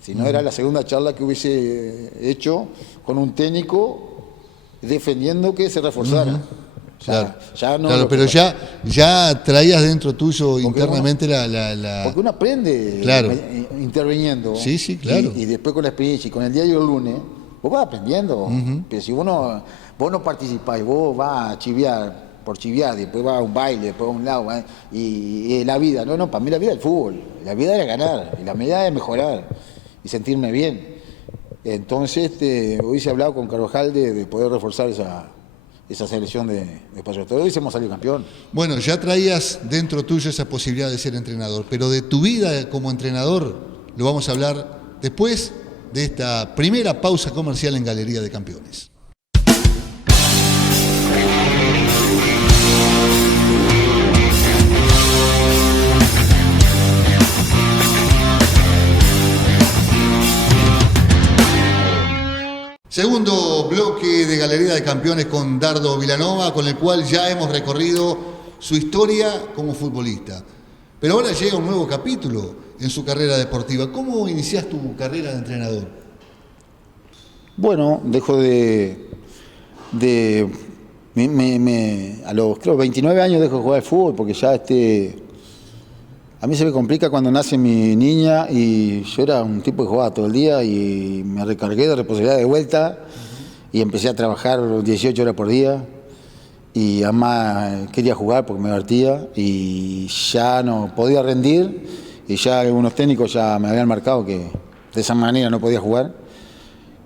Si no, era la segunda charla que hubiese hecho con un técnico defendiendo que se reforzara. Claro, ya no claro, pero ya traías dentro tuyo internamente Porque uno aprende claro. Interviniendo. Sí, claro. Y después con la experiencia y con el diario del lunes, vos vas aprendiendo. Pero si vos no participás, vos vas a chiviar por chiviar, después vas a un baile, después a un lado, y la vida, no, para mí la vida es el fútbol, la vida era ganar, y la medida es mejorar y sentirme bien. Entonces, hubiese hablado con Carvajal de poder reforzar esa selección de Patriotas. Hoy hemos salido campeón. Bueno, ya traías dentro tuyo esa posibilidad de ser entrenador, pero de tu vida como entrenador lo vamos a hablar después de esta primera pausa comercial en Galería de Campeones. Segundo bloque de Galería de Campeones con Dardo Vilanova, con el cual ya hemos recorrido su historia como futbolista. Pero ahora llega un nuevo capítulo en su carrera deportiva. ¿Cómo iniciás tu carrera de entrenador? Bueno, dejo a los 29 años dejo de jugar al fútbol porque ya a mí se me complica cuando nace mi niña y yo era un tipo que jugaba todo el día y me recargué de responsabilidad de vuelta y empecé a trabajar 18 horas por día y además quería jugar porque me divertía y ya no podía rendir y ya algunos técnicos ya me habían marcado que de esa manera no podía jugar.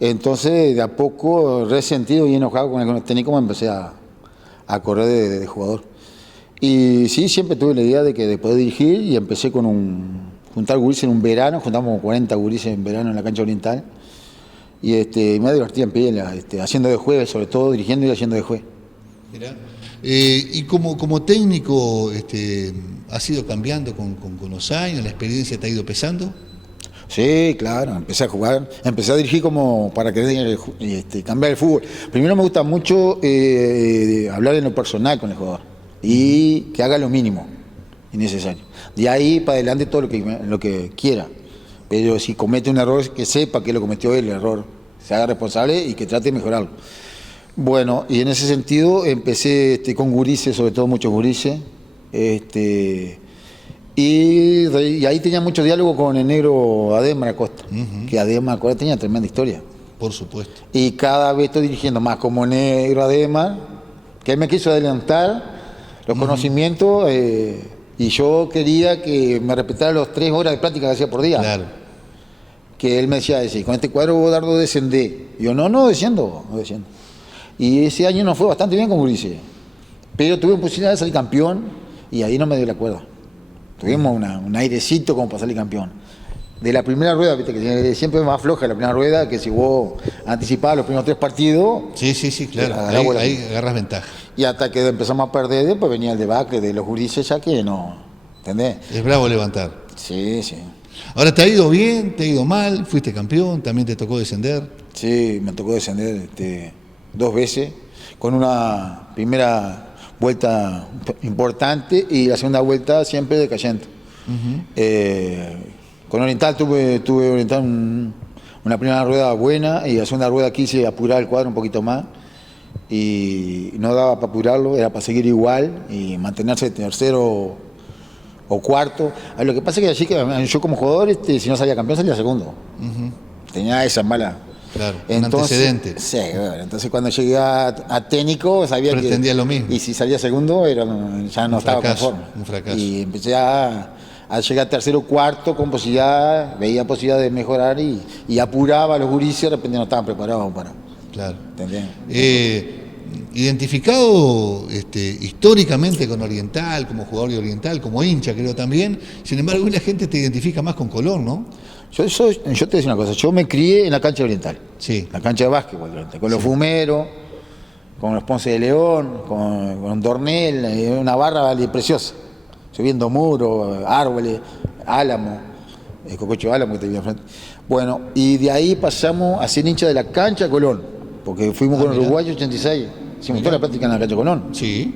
Entonces de a poco resentido y enojado con algunos técnicos me empecé a correr de jugador. Y sí, siempre tuve la idea de poder dirigir y empecé con juntar gurises en un verano, juntamos 40 gurises en verano en la cancha oriental y me divertía en pie, haciendo de juez, sobre todo dirigiendo y haciendo de juez. Mirá. Y como técnico, ¿has ido cambiando con los años? ¿La experiencia te ha ido pesando? Sí, claro, empecé a jugar, empecé a dirigir como para querer cambiar el fútbol. Primero me gusta mucho hablar en lo personal con el jugador y que haga lo mínimo y necesario. De ahí para adelante todo lo que quiera. Pero si comete un error, que sepa que lo cometió él, el error, se haga responsable y que trate de mejorarlo. Bueno, y en ese sentido empecé con gurises, sobre todo muchos gurises, y ahí tenía mucho diálogo con el negro Ademar Acosta, que Ademar Acosta tenía tremenda historia. Por supuesto. Y cada vez estoy dirigiendo más como negro Ademar, que él me quiso adelantar los conocimientos, y yo quería que me respetara las 3 horas de práctica que hacía por día. Claro. Que él me decía, con este cuadro vos, Dardo, descendé. Y yo, no desciendo. Y ese año nos fue bastante bien con Gurice. Pero tuve posibilidad de salir campeón y ahí no me dio la cuerda. Tuvimos un airecito como para salir campeón. De la primera rueda, viste que siempre es más floja la primera rueda, que si vos anticipabas los primeros 3 partidos. Sí, claro. Ahí agarras ventaja. Y hasta que empezamos a perder, después venía el debacle de los gurises, ya que no. ¿Entendés? Es bravo levantar. Sí. Ahora, ¿te ha ido bien? ¿Te ha ido mal? ¿Fuiste campeón? ¿También te tocó descender? Sí, me tocó descender 2 veces, con una primera vuelta importante y la segunda vuelta siempre decayente. Con Oriental tuve Oriental una primera rueda buena y la segunda rueda quise apurar el cuadro un poquito más y no daba para apurarlo, era para seguir igual y mantenerse tercero o cuarto. Lo que pasa es que allí, yo como jugador, si no salía campeón, salía segundo. Tenía esa mala. Claro, un antecedente. Sí, bueno, entonces cuando llegué a técnico sabía pretendía lo mismo. Y si salía segundo, ya no estaba conforme. Un fracaso. Y empecé a llegar tercero, cuarto, con posibilidad, veía posibilidad de mejorar y apuraba a los gurises, de repente no estaban preparados para. Claro. ¿Entendés? Identificado históricamente con Oriental, como jugador de Oriental, como hincha creo también, sin embargo hoy la gente te identifica más con Colón, ¿no? Yo te voy a decir una cosa, yo me crié en la cancha Oriental, sí. La cancha de básquetbol, con los fumeros, con los Ponce de León, con Dornel, una barra preciosa, subiendo muros, árboles, álamo, el cococho álamo que te vi enfrente. Bueno, y de ahí pasamos a ser hincha de la cancha Colón, porque fuimos con Uruguay 86, hicimos toda la práctica en la cancha Colón. Sí.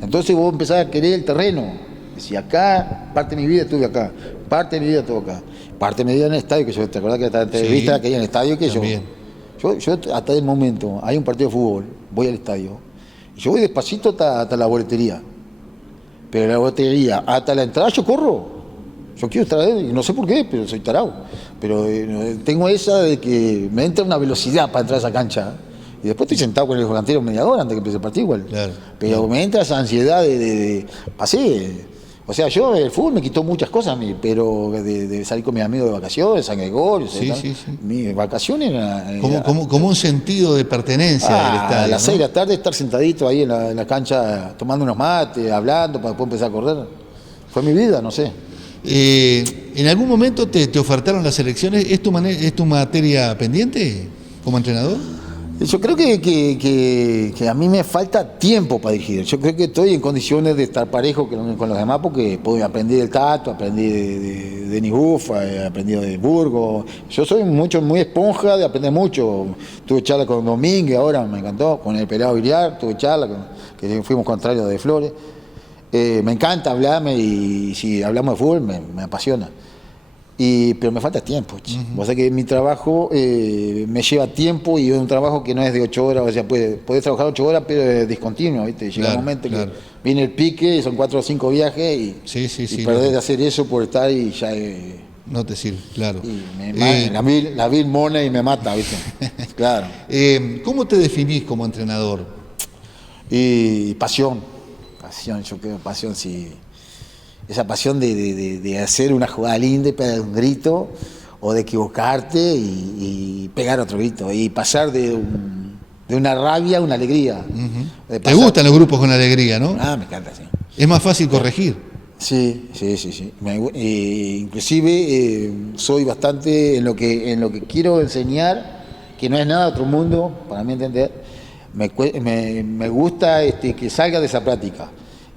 Entonces vos empezás a querer el terreno. Si acá, parte de mi vida estuve acá, parte de mi vida estuve acá, parte de mi vida en el estadio, que yo, ¿te acordás que estaba en entrevista que hay en el estadio? Que yo hasta el momento, hay un partido de fútbol, voy al estadio, y yo voy despacito hasta la boletería, pero la boletería, hasta la entrada yo corro, yo quiero estar ahí, no sé por qué, pero soy tarado, pero tengo esa de que me entra una velocidad para entrar a esa cancha. Y después estoy sentado con el delantero media hora antes que empiece el partido igual. Claro, pero claro. Me entra esa ansiedad de pasé. O sea, el fútbol me quitó muchas cosas a mí, pero de salir con mis amigos de vacaciones, San Gregorio, sí. Mis vacaciones era como un sentido de pertenencia del estadio. A las 6 de la tarde estar sentadito ahí en la cancha tomando unos mates, hablando, para después empezar a correr. Fue mi vida, no sé. ¿En algún momento te ofertaron las elecciones? ¿Es tu materia pendiente como entrenador? Yo creo que a mí me falta tiempo para dirigir. Yo creo que estoy en condiciones de estar parejo con los demás porque aprendí del Tato, aprendí de Denis Bufa, aprendí de Burgos. Yo soy muy esponja de aprender mucho. Tuve charla con Domínguez, ahora me encantó, con el Pelado Viriar, tuve charla, que fuimos contrarios de Flores. Me encanta hablarme y si hablamos de fútbol me apasiona. Pero me falta tiempo. O sea que mi trabajo me lleva tiempo y es un trabajo que no es de 8 horas, o sea, puedes trabajar 8 horas, pero es discontinuo, ¿viste? Llega un momento que viene el pique, son 4 o 5 viajes y perdés de hacer eso por estar y ya... no te sirve, claro. Y la vil mona y me mata, ¿viste? Claro. ¿Cómo te definís como entrenador? Y pasión, yo creo, pasión, sí. Esa pasión de hacer una jugada linda y pegar un grito, o de equivocarte y pegar otro grito, y pasar de una rabia a una alegría. ¿Te gustan los grupos con alegría, no? Me encanta, sí. Es más fácil corregir. Sí. Inclusive soy bastante en lo que quiero enseñar, que no es nada de otro mundo, para mí entender. Me gusta que salga de esa práctica.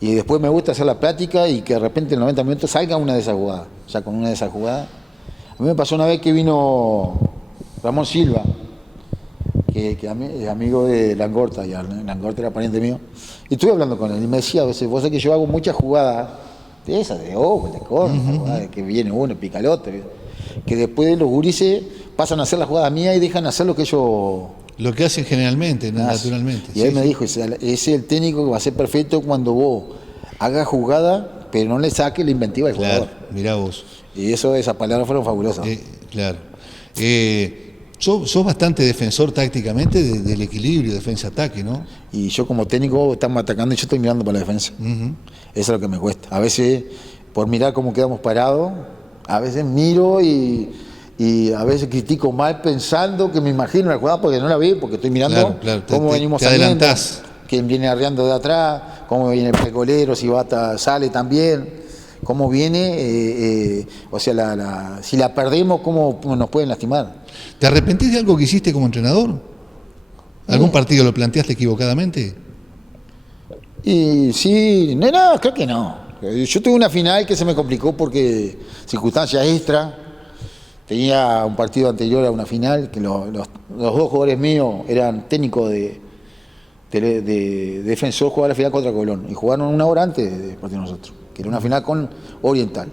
Y después me gusta hacer la práctica y que de repente en 90 minutos salga una de esas jugadas. Ya con una de esas jugadas. A mí me pasó una vez que vino Ramón Silva, que es amigo de Langorta, y Langorta era pariente mío. Y estuve hablando con él y me decía a veces, vos sabés que yo hago muchas jugadas de esas, de ojo, de corner, que viene uno, pica el otro, que después los gurises pasan a hacer la jugada mía y dejan hacer lo que ellos... Lo que hacen generalmente, naturalmente. Y él me dijo, ese es el técnico que va a ser perfecto cuando vos hagas jugada, pero no le saques la inventiva al jugador. Mirá vos. Y esas palabras fueron fabulosas. Claro. Sos bastante defensor tácticamente del equilibrio, defensa-ataque, ¿no? Y yo como técnico estamos atacando y yo estoy mirando para la defensa. Eso es lo que me cuesta. A veces, por mirar cómo quedamos parados, a veces miro y a veces critico mal pensando que me imagino la jugada porque no la vi, porque estoy mirando cómo venimos saliendo, quién viene arreando de atrás, cómo viene el golero, si sale también, cómo viene, o sea, si la perdemos, cómo nos pueden lastimar. ¿Te arrepentís de algo que hiciste como entrenador? ¿Algún partido lo planteaste equivocadamente? Y sí, no, creo que no. Yo tuve una final que se me complicó porque circunstancias extra. Tenía un partido anterior a una final, que los dos jugadores míos eran técnicos de Defensor, jugaban la final contra Colón, y jugaron una hora antes del partido de nosotros, que era una final con Oriental.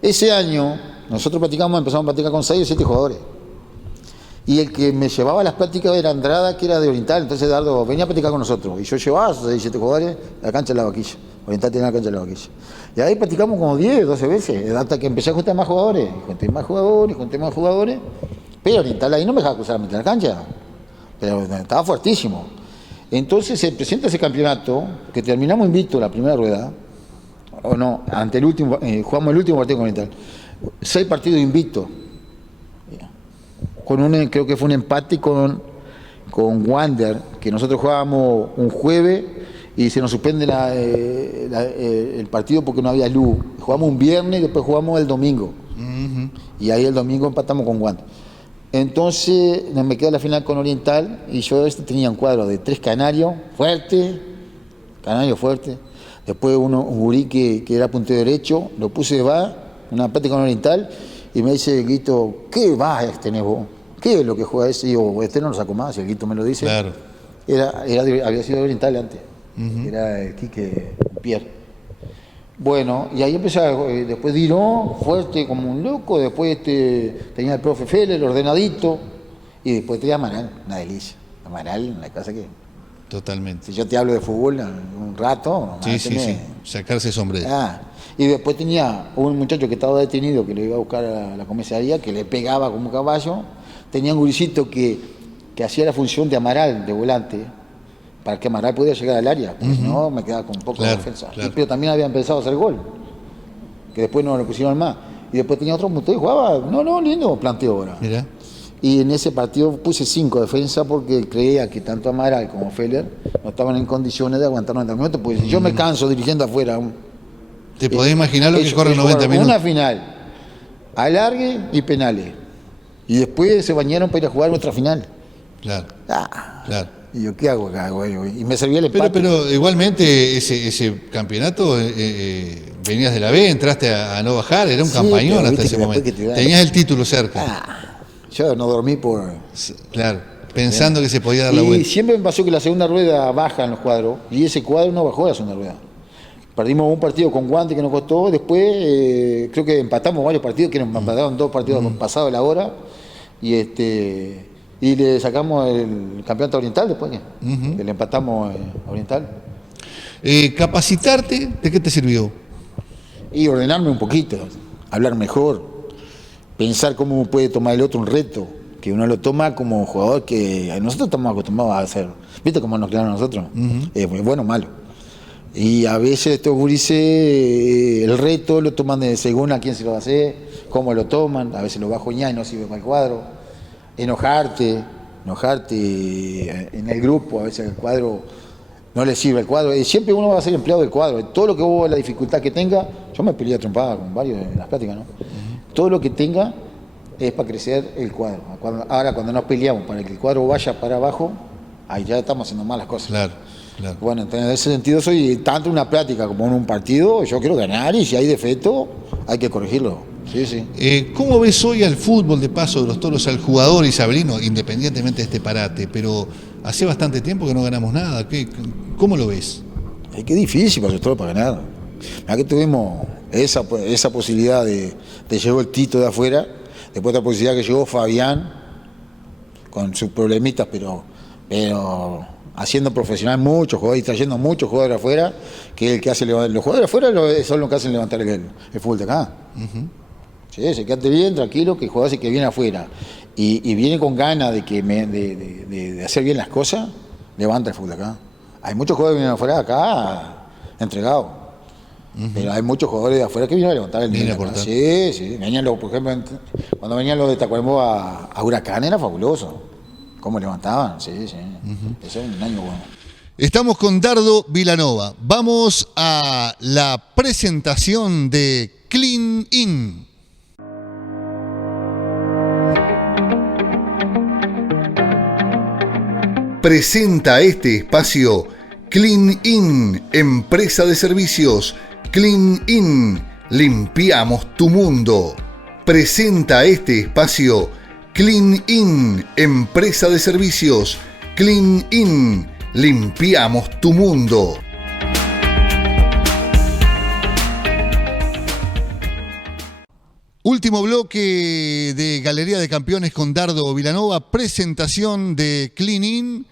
Ese año nosotros empezamos a practicar con 6 o 7 jugadores. Y el que me llevaba las prácticas era Andrada, que era de Oriental, entonces Dardo venía a practicar con nosotros. Y yo llevaba a 6 o 7 jugadores a la cancha de la Vaquilla. Oriental tenía la cancha de la Vaquilla. Y ahí practicamos como 10, 12 veces, hasta que empecé a juntar más jugadores. Junté más jugadores. Pero Oriental ahí no me dejaba cruzar a mitad de la cancha. Pero estaba fuertísimo. Entonces se presenta ese campeonato, que terminamos invicto la primera rueda, o no, ante el último, jugamos el último partido con Oriental. 6 partidos invictos. Creo que fue un empate con Wander, que nosotros jugábamos un jueves y se nos suspende el partido porque no había luz. Jugamos un viernes y después jugamos el domingo. Y ahí el domingo empatamos con Wander. Entonces me quedé a la final con Oriental y yo tenía un cuadro de 3 canarios fuertes. Después un gurí que era puntero derecho, lo puse de una empate con Oriental y me dice el Guito, ¿qué vas tenés vos? ¿Qué es lo que juega ese? Y yo, este no lo saco más, y el Guito me lo dice. Claro. Había sido Oriental antes, era el Quique Pierre. Bueno, y ahí empecé, después Diró, fuerte como un loco, después tenía el profe Feller, ordenadito, y después tenía Amaral, una delicia. Amaral, una cosa que... Totalmente. Si yo te hablo de fútbol un rato... Sí, sacarse sombrero. Y después tenía un muchacho que estaba detenido, que lo iba a buscar a la comisaría, que le pegaba como un caballo. Tenía un guricito que hacía la función de Amaral, de volante, para que Amaral pudiera llegar al área, porque si no me quedaba con poco de defensa. Claro. Pero también había empezado a hacer gol, que después no lo pusieron más. Y después tenía otro muchacho que jugaba, lindo planteo ahora. Mirá. Y en ese partido puse 5 defensas porque creía que tanto Amaral como Feller no estaban en condiciones de aguantar 90 minutos, porque si yo me canso dirigiendo afuera... ¿Te podés imaginar lo que corre 90 minutos? Una final, alargue y penales. Y después se bañaron para ir a jugar otra final. Claro. Claro. Y yo, ¿qué hago acá, güey? Y me servía el empate. Pero igualmente ese campeonato venías de la B, entraste a no bajar, era un campañón hasta ese momento. Tenías el título cerca. Yo no dormí por... Claro, pensando que se podía dar la vuelta. Y siempre me pasó que la segunda rueda baja en los cuadros, y ese cuadro no bajó la segunda rueda. Perdimos un partido con Guante que nos costó, después creo que empatamos varios partidos, que nos empataron 2 partidos pasados la hora, y le sacamos el campeonato oriental después, que le empatamos oriental. ¿Capacitarte de qué te sirvió? Y ordenarme un poquito, hablar mejor, pensar cómo puede tomar el otro un reto, que uno lo toma como jugador que nosotros estamos acostumbrados a hacer. ¿Viste cómo nos crearon a nosotros? Bueno o malo. Y a veces estos gurises, el reto lo toman según a quién se lo va a hacer, cómo lo toman, a veces lo va a joñar y no sirve para el cuadro. Enojarte en el grupo, a veces el cuadro no le sirve el cuadro. Siempre uno va a ser empleado del cuadro. Todo lo que vos, la dificultad que tenga, yo me peleé a trompada con varios en las pláticas, ¿no? Todo lo que tenga es para crecer el cuadro. Ahora cuando nos peleamos para que el cuadro vaya para abajo, ahí ya estamos haciendo malas cosas. Claro. Bueno, entonces en ese sentido soy tanto una práctica como en un partido, yo quiero ganar y si hay defecto hay que corregirlo. Sí. ¿Cómo ves hoy al fútbol de Paso de los Toros, al jugador isabelino, independientemente de este parate? Pero hace bastante tiempo que no ganamos nada. ¿Cómo lo ves? Qué difícil para los Toros para ganar. Mirá que tuvimos esa posibilidad de llegó el Tito de afuera, después otra posibilidad que llegó Fabián con sus problemitas, pero haciendo profesional muchos jugadores y trayendo muchos jugadores afuera, que es el que hace levantar. Los jugadores afuera son los que hacen levantar el fútbol de acá. Sí, se quedate bien, tranquilo, que el jugador que viene afuera y viene con ganas de hacer bien las cosas, levanta el fútbol de acá. Hay muchos jugadores que vienen afuera de acá entregados. Pero hay muchos jugadores de afuera que vienen a levantar el nivel. Sí. Por ejemplo, cuando venían los de Tacuarembó a Huracán era fabuloso. ¿Cómo levantaban? Sí. Eso es un año bueno. Estamos con Dardo Vilanova. Vamos a la presentación de Clean In. Presenta este espacio Clean In, empresa de servicios. Clean In, limpiamos tu mundo. Presenta este espacio Clean In, empresa de servicios. Clean In, limpiamos tu mundo. Último bloque de Galería de Campeones con Dardo Vilanova, presentación de Clean In.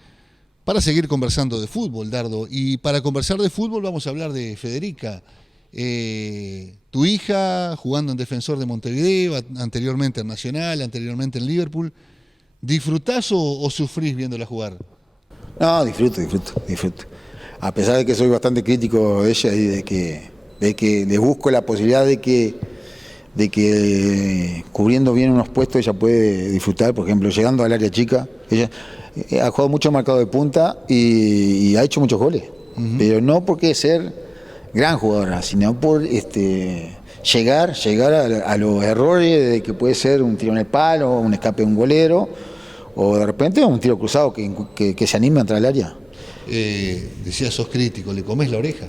para seguir conversando de fútbol, Dardo. Y para conversar de fútbol vamos a hablar de Federica. Tu hija jugando en Defensor de Montevideo, anteriormente en Nacional, anteriormente en Liverpool. ¿Disfrutás o sufrís viéndola jugar? No, disfruto. A pesar de que soy bastante crítico de ella y de que le busco la posibilidad de que cubriendo bien unos puestos ella puede disfrutar, por ejemplo, llegando al área chica. Ella ha jugado mucho marcado de punta y ha hecho muchos goles, pero no porque ser gran jugadora, sino por llegar a los errores de que puede ser un tiro en el palo, un escape de un golero, o de repente un tiro cruzado que se anime a entrar al área. Decías, sos crítico, ¿le comés la oreja?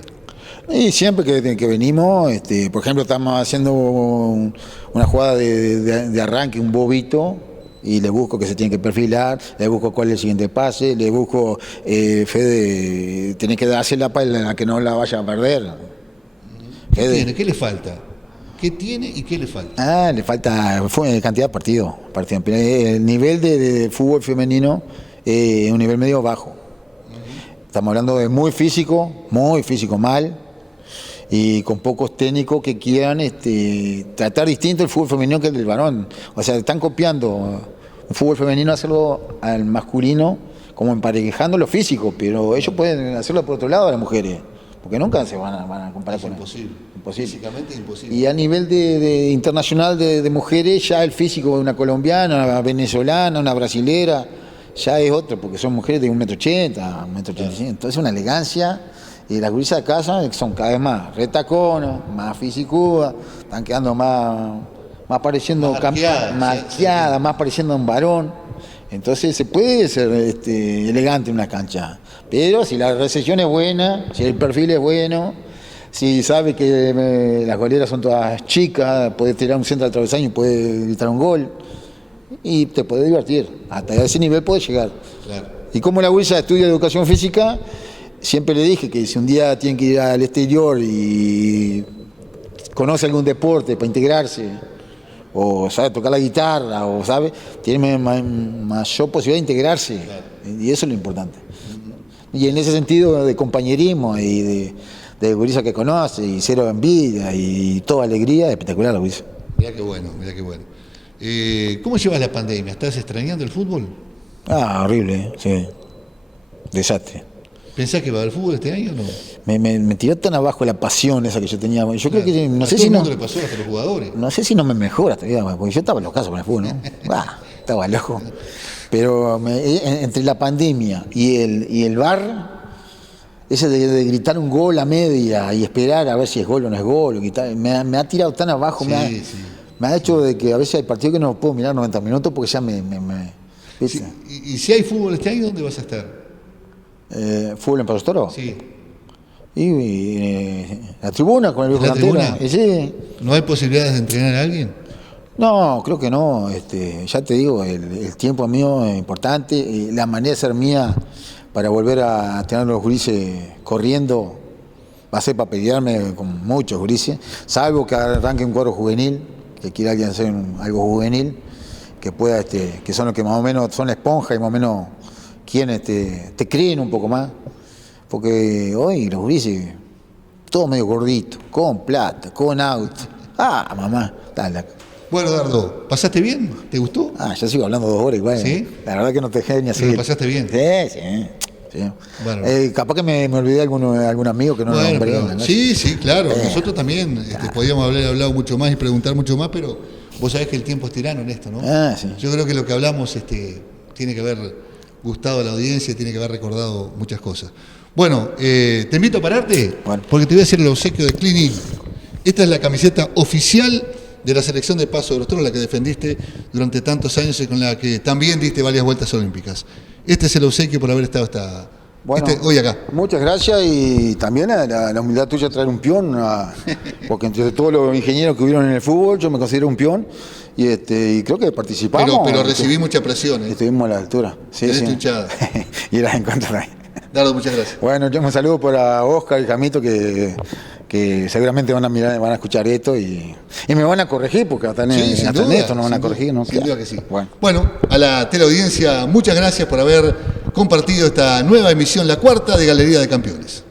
Y siempre que venimos, por ejemplo, estamos haciendo una jugada de arranque, un bobito, y le busco que se tiene que perfilar, le busco cuál es el siguiente pase, le busco, Fede, tenés que dársela para que no la vaya a perder. Fede. ¿Qué le falta? ¿Qué tiene y qué le falta? Le falta cantidad de partidos. El nivel de fútbol femenino es un nivel medio bajo. Estamos hablando de muy físico mal, y con pocos técnicos que quieran tratar distinto el fútbol femenino que el del varón. O sea, están copiando un fútbol femenino, hacerlo al masculino, como emparejando lo físico, pero ellos pueden hacerlo por otro lado a las mujeres, porque nunca se van a comparar con imposible. Físicamente es imposible. Y a nivel de internacional de mujeres, ya el físico de una colombiana, una venezolana, una brasilera, ya es otro, porque son mujeres de 1,80 m, 1,85 m. Entonces una elegancia. Y las gurisas de casa son cada vez más retaconas, más físicas, están quedando más pareciendo más pareciendo un varón. Entonces se puede ser elegante en una cancha, pero si la recepción es buena, si el perfil es bueno, si sabe que las goleras son todas chicas, puedes tirar un centro al travesaño y puedes gritar un gol y te puede divertir. Hasta ese nivel puede llegar. Claro. Y como la gurisa estudia educación física, siempre le dije que si un día tienen que ir al exterior y conoce algún deporte para integrarse, o sabe tocar la guitarra, o sabe, tiene mayor posibilidad de integrarse. Claro. Y eso es lo importante. Y en ese sentido de compañerismo y de gurisa que conoce, y cero envidia y toda alegría, espectacular la gurisa. Mirá qué bueno. ¿Cómo llevas la pandemia? ¿Estás extrañando el fútbol? Horrible, sí. Desastre. ¿Pensás que va a haber fútbol este año o no? Me tiró tan abajo la pasión esa que yo tenía. Yo creo que no sé si no. Le pasó hasta los jugadores. No sé si no me mejora todavía, porque yo estaba en los casos con el fútbol, ¿no? Estaba loco. Pero entre la pandemia y el VAR, ese de gritar un gol a media y esperar a ver si es gol o no es gol, me ha tirado tan abajo, me ha hecho de que a veces hay partidos que no puedo mirar 90 minutos porque ya sí, y si hay fútbol este año, ¿dónde vas a estar? ¿Fútbol en Pasos Toros? Sí. Y la tribuna con el viejo cantera. Sí. ¿No hay posibilidades de entrenar a alguien? No, creo que no. Ya te digo, el tiempo mío es importante, la manera de ser mía para volver a tener los gurises corriendo va a ser para pelearme con muchos gurises, salvo que arranque un cuadro juvenil, que quiera alguien hacer algo juvenil, que pueda, que son los que más o menos son la esponja y más o menos quieren te creen un poco más, porque hoy los gurises, todo medio gordito, con plata, con auto. Mamá, dale. Bueno, Dardo, ¿pasaste bien? ¿Te gustó? Yo sigo hablando 2 horas igual. ¿Sí? La verdad que no te dejé ni así. ¿Pero pasaste bien? Sí. Bueno. Capaz que me olvidé algún amigo que no lo nombré. ¿No? Sí, claro. Nosotros también podíamos haber hablado mucho más y preguntar mucho más, pero vos sabés que el tiempo es tirano en esto, ¿no? Sí. Yo creo que lo que hablamos tiene que haber gustado a la audiencia, tiene que haber recordado muchas cosas. Bueno, te invito a pararte, porque te voy a hacer el obsequio de Clean. Esta es la camiseta oficial de la selección de Paso de los Toros, la que defendiste durante tantos años y con la que también diste varias vueltas olímpicas. Este es el obsequio por haber estado hoy acá. Muchas gracias, y también la humildad tuya traer un peón, porque entre todos los ingenieros que hubieron en el fútbol, yo me considero un peón, y creo que participamos. Pero recibí mucha presión. Estuvimos a la altura. Sí. Y las encontré ahí. Dardo, muchas gracias. Bueno, yo un saludo para Oscar y Jamito, que seguramente van a escuchar esto y me van a corregir, porque hasta en esto nos van a corregir, ¿no? Sin duda que sí. Bueno, a la teleaudiencia, muchas gracias por haber compartido esta nueva emisión, la cuarta de Galería de Campeones.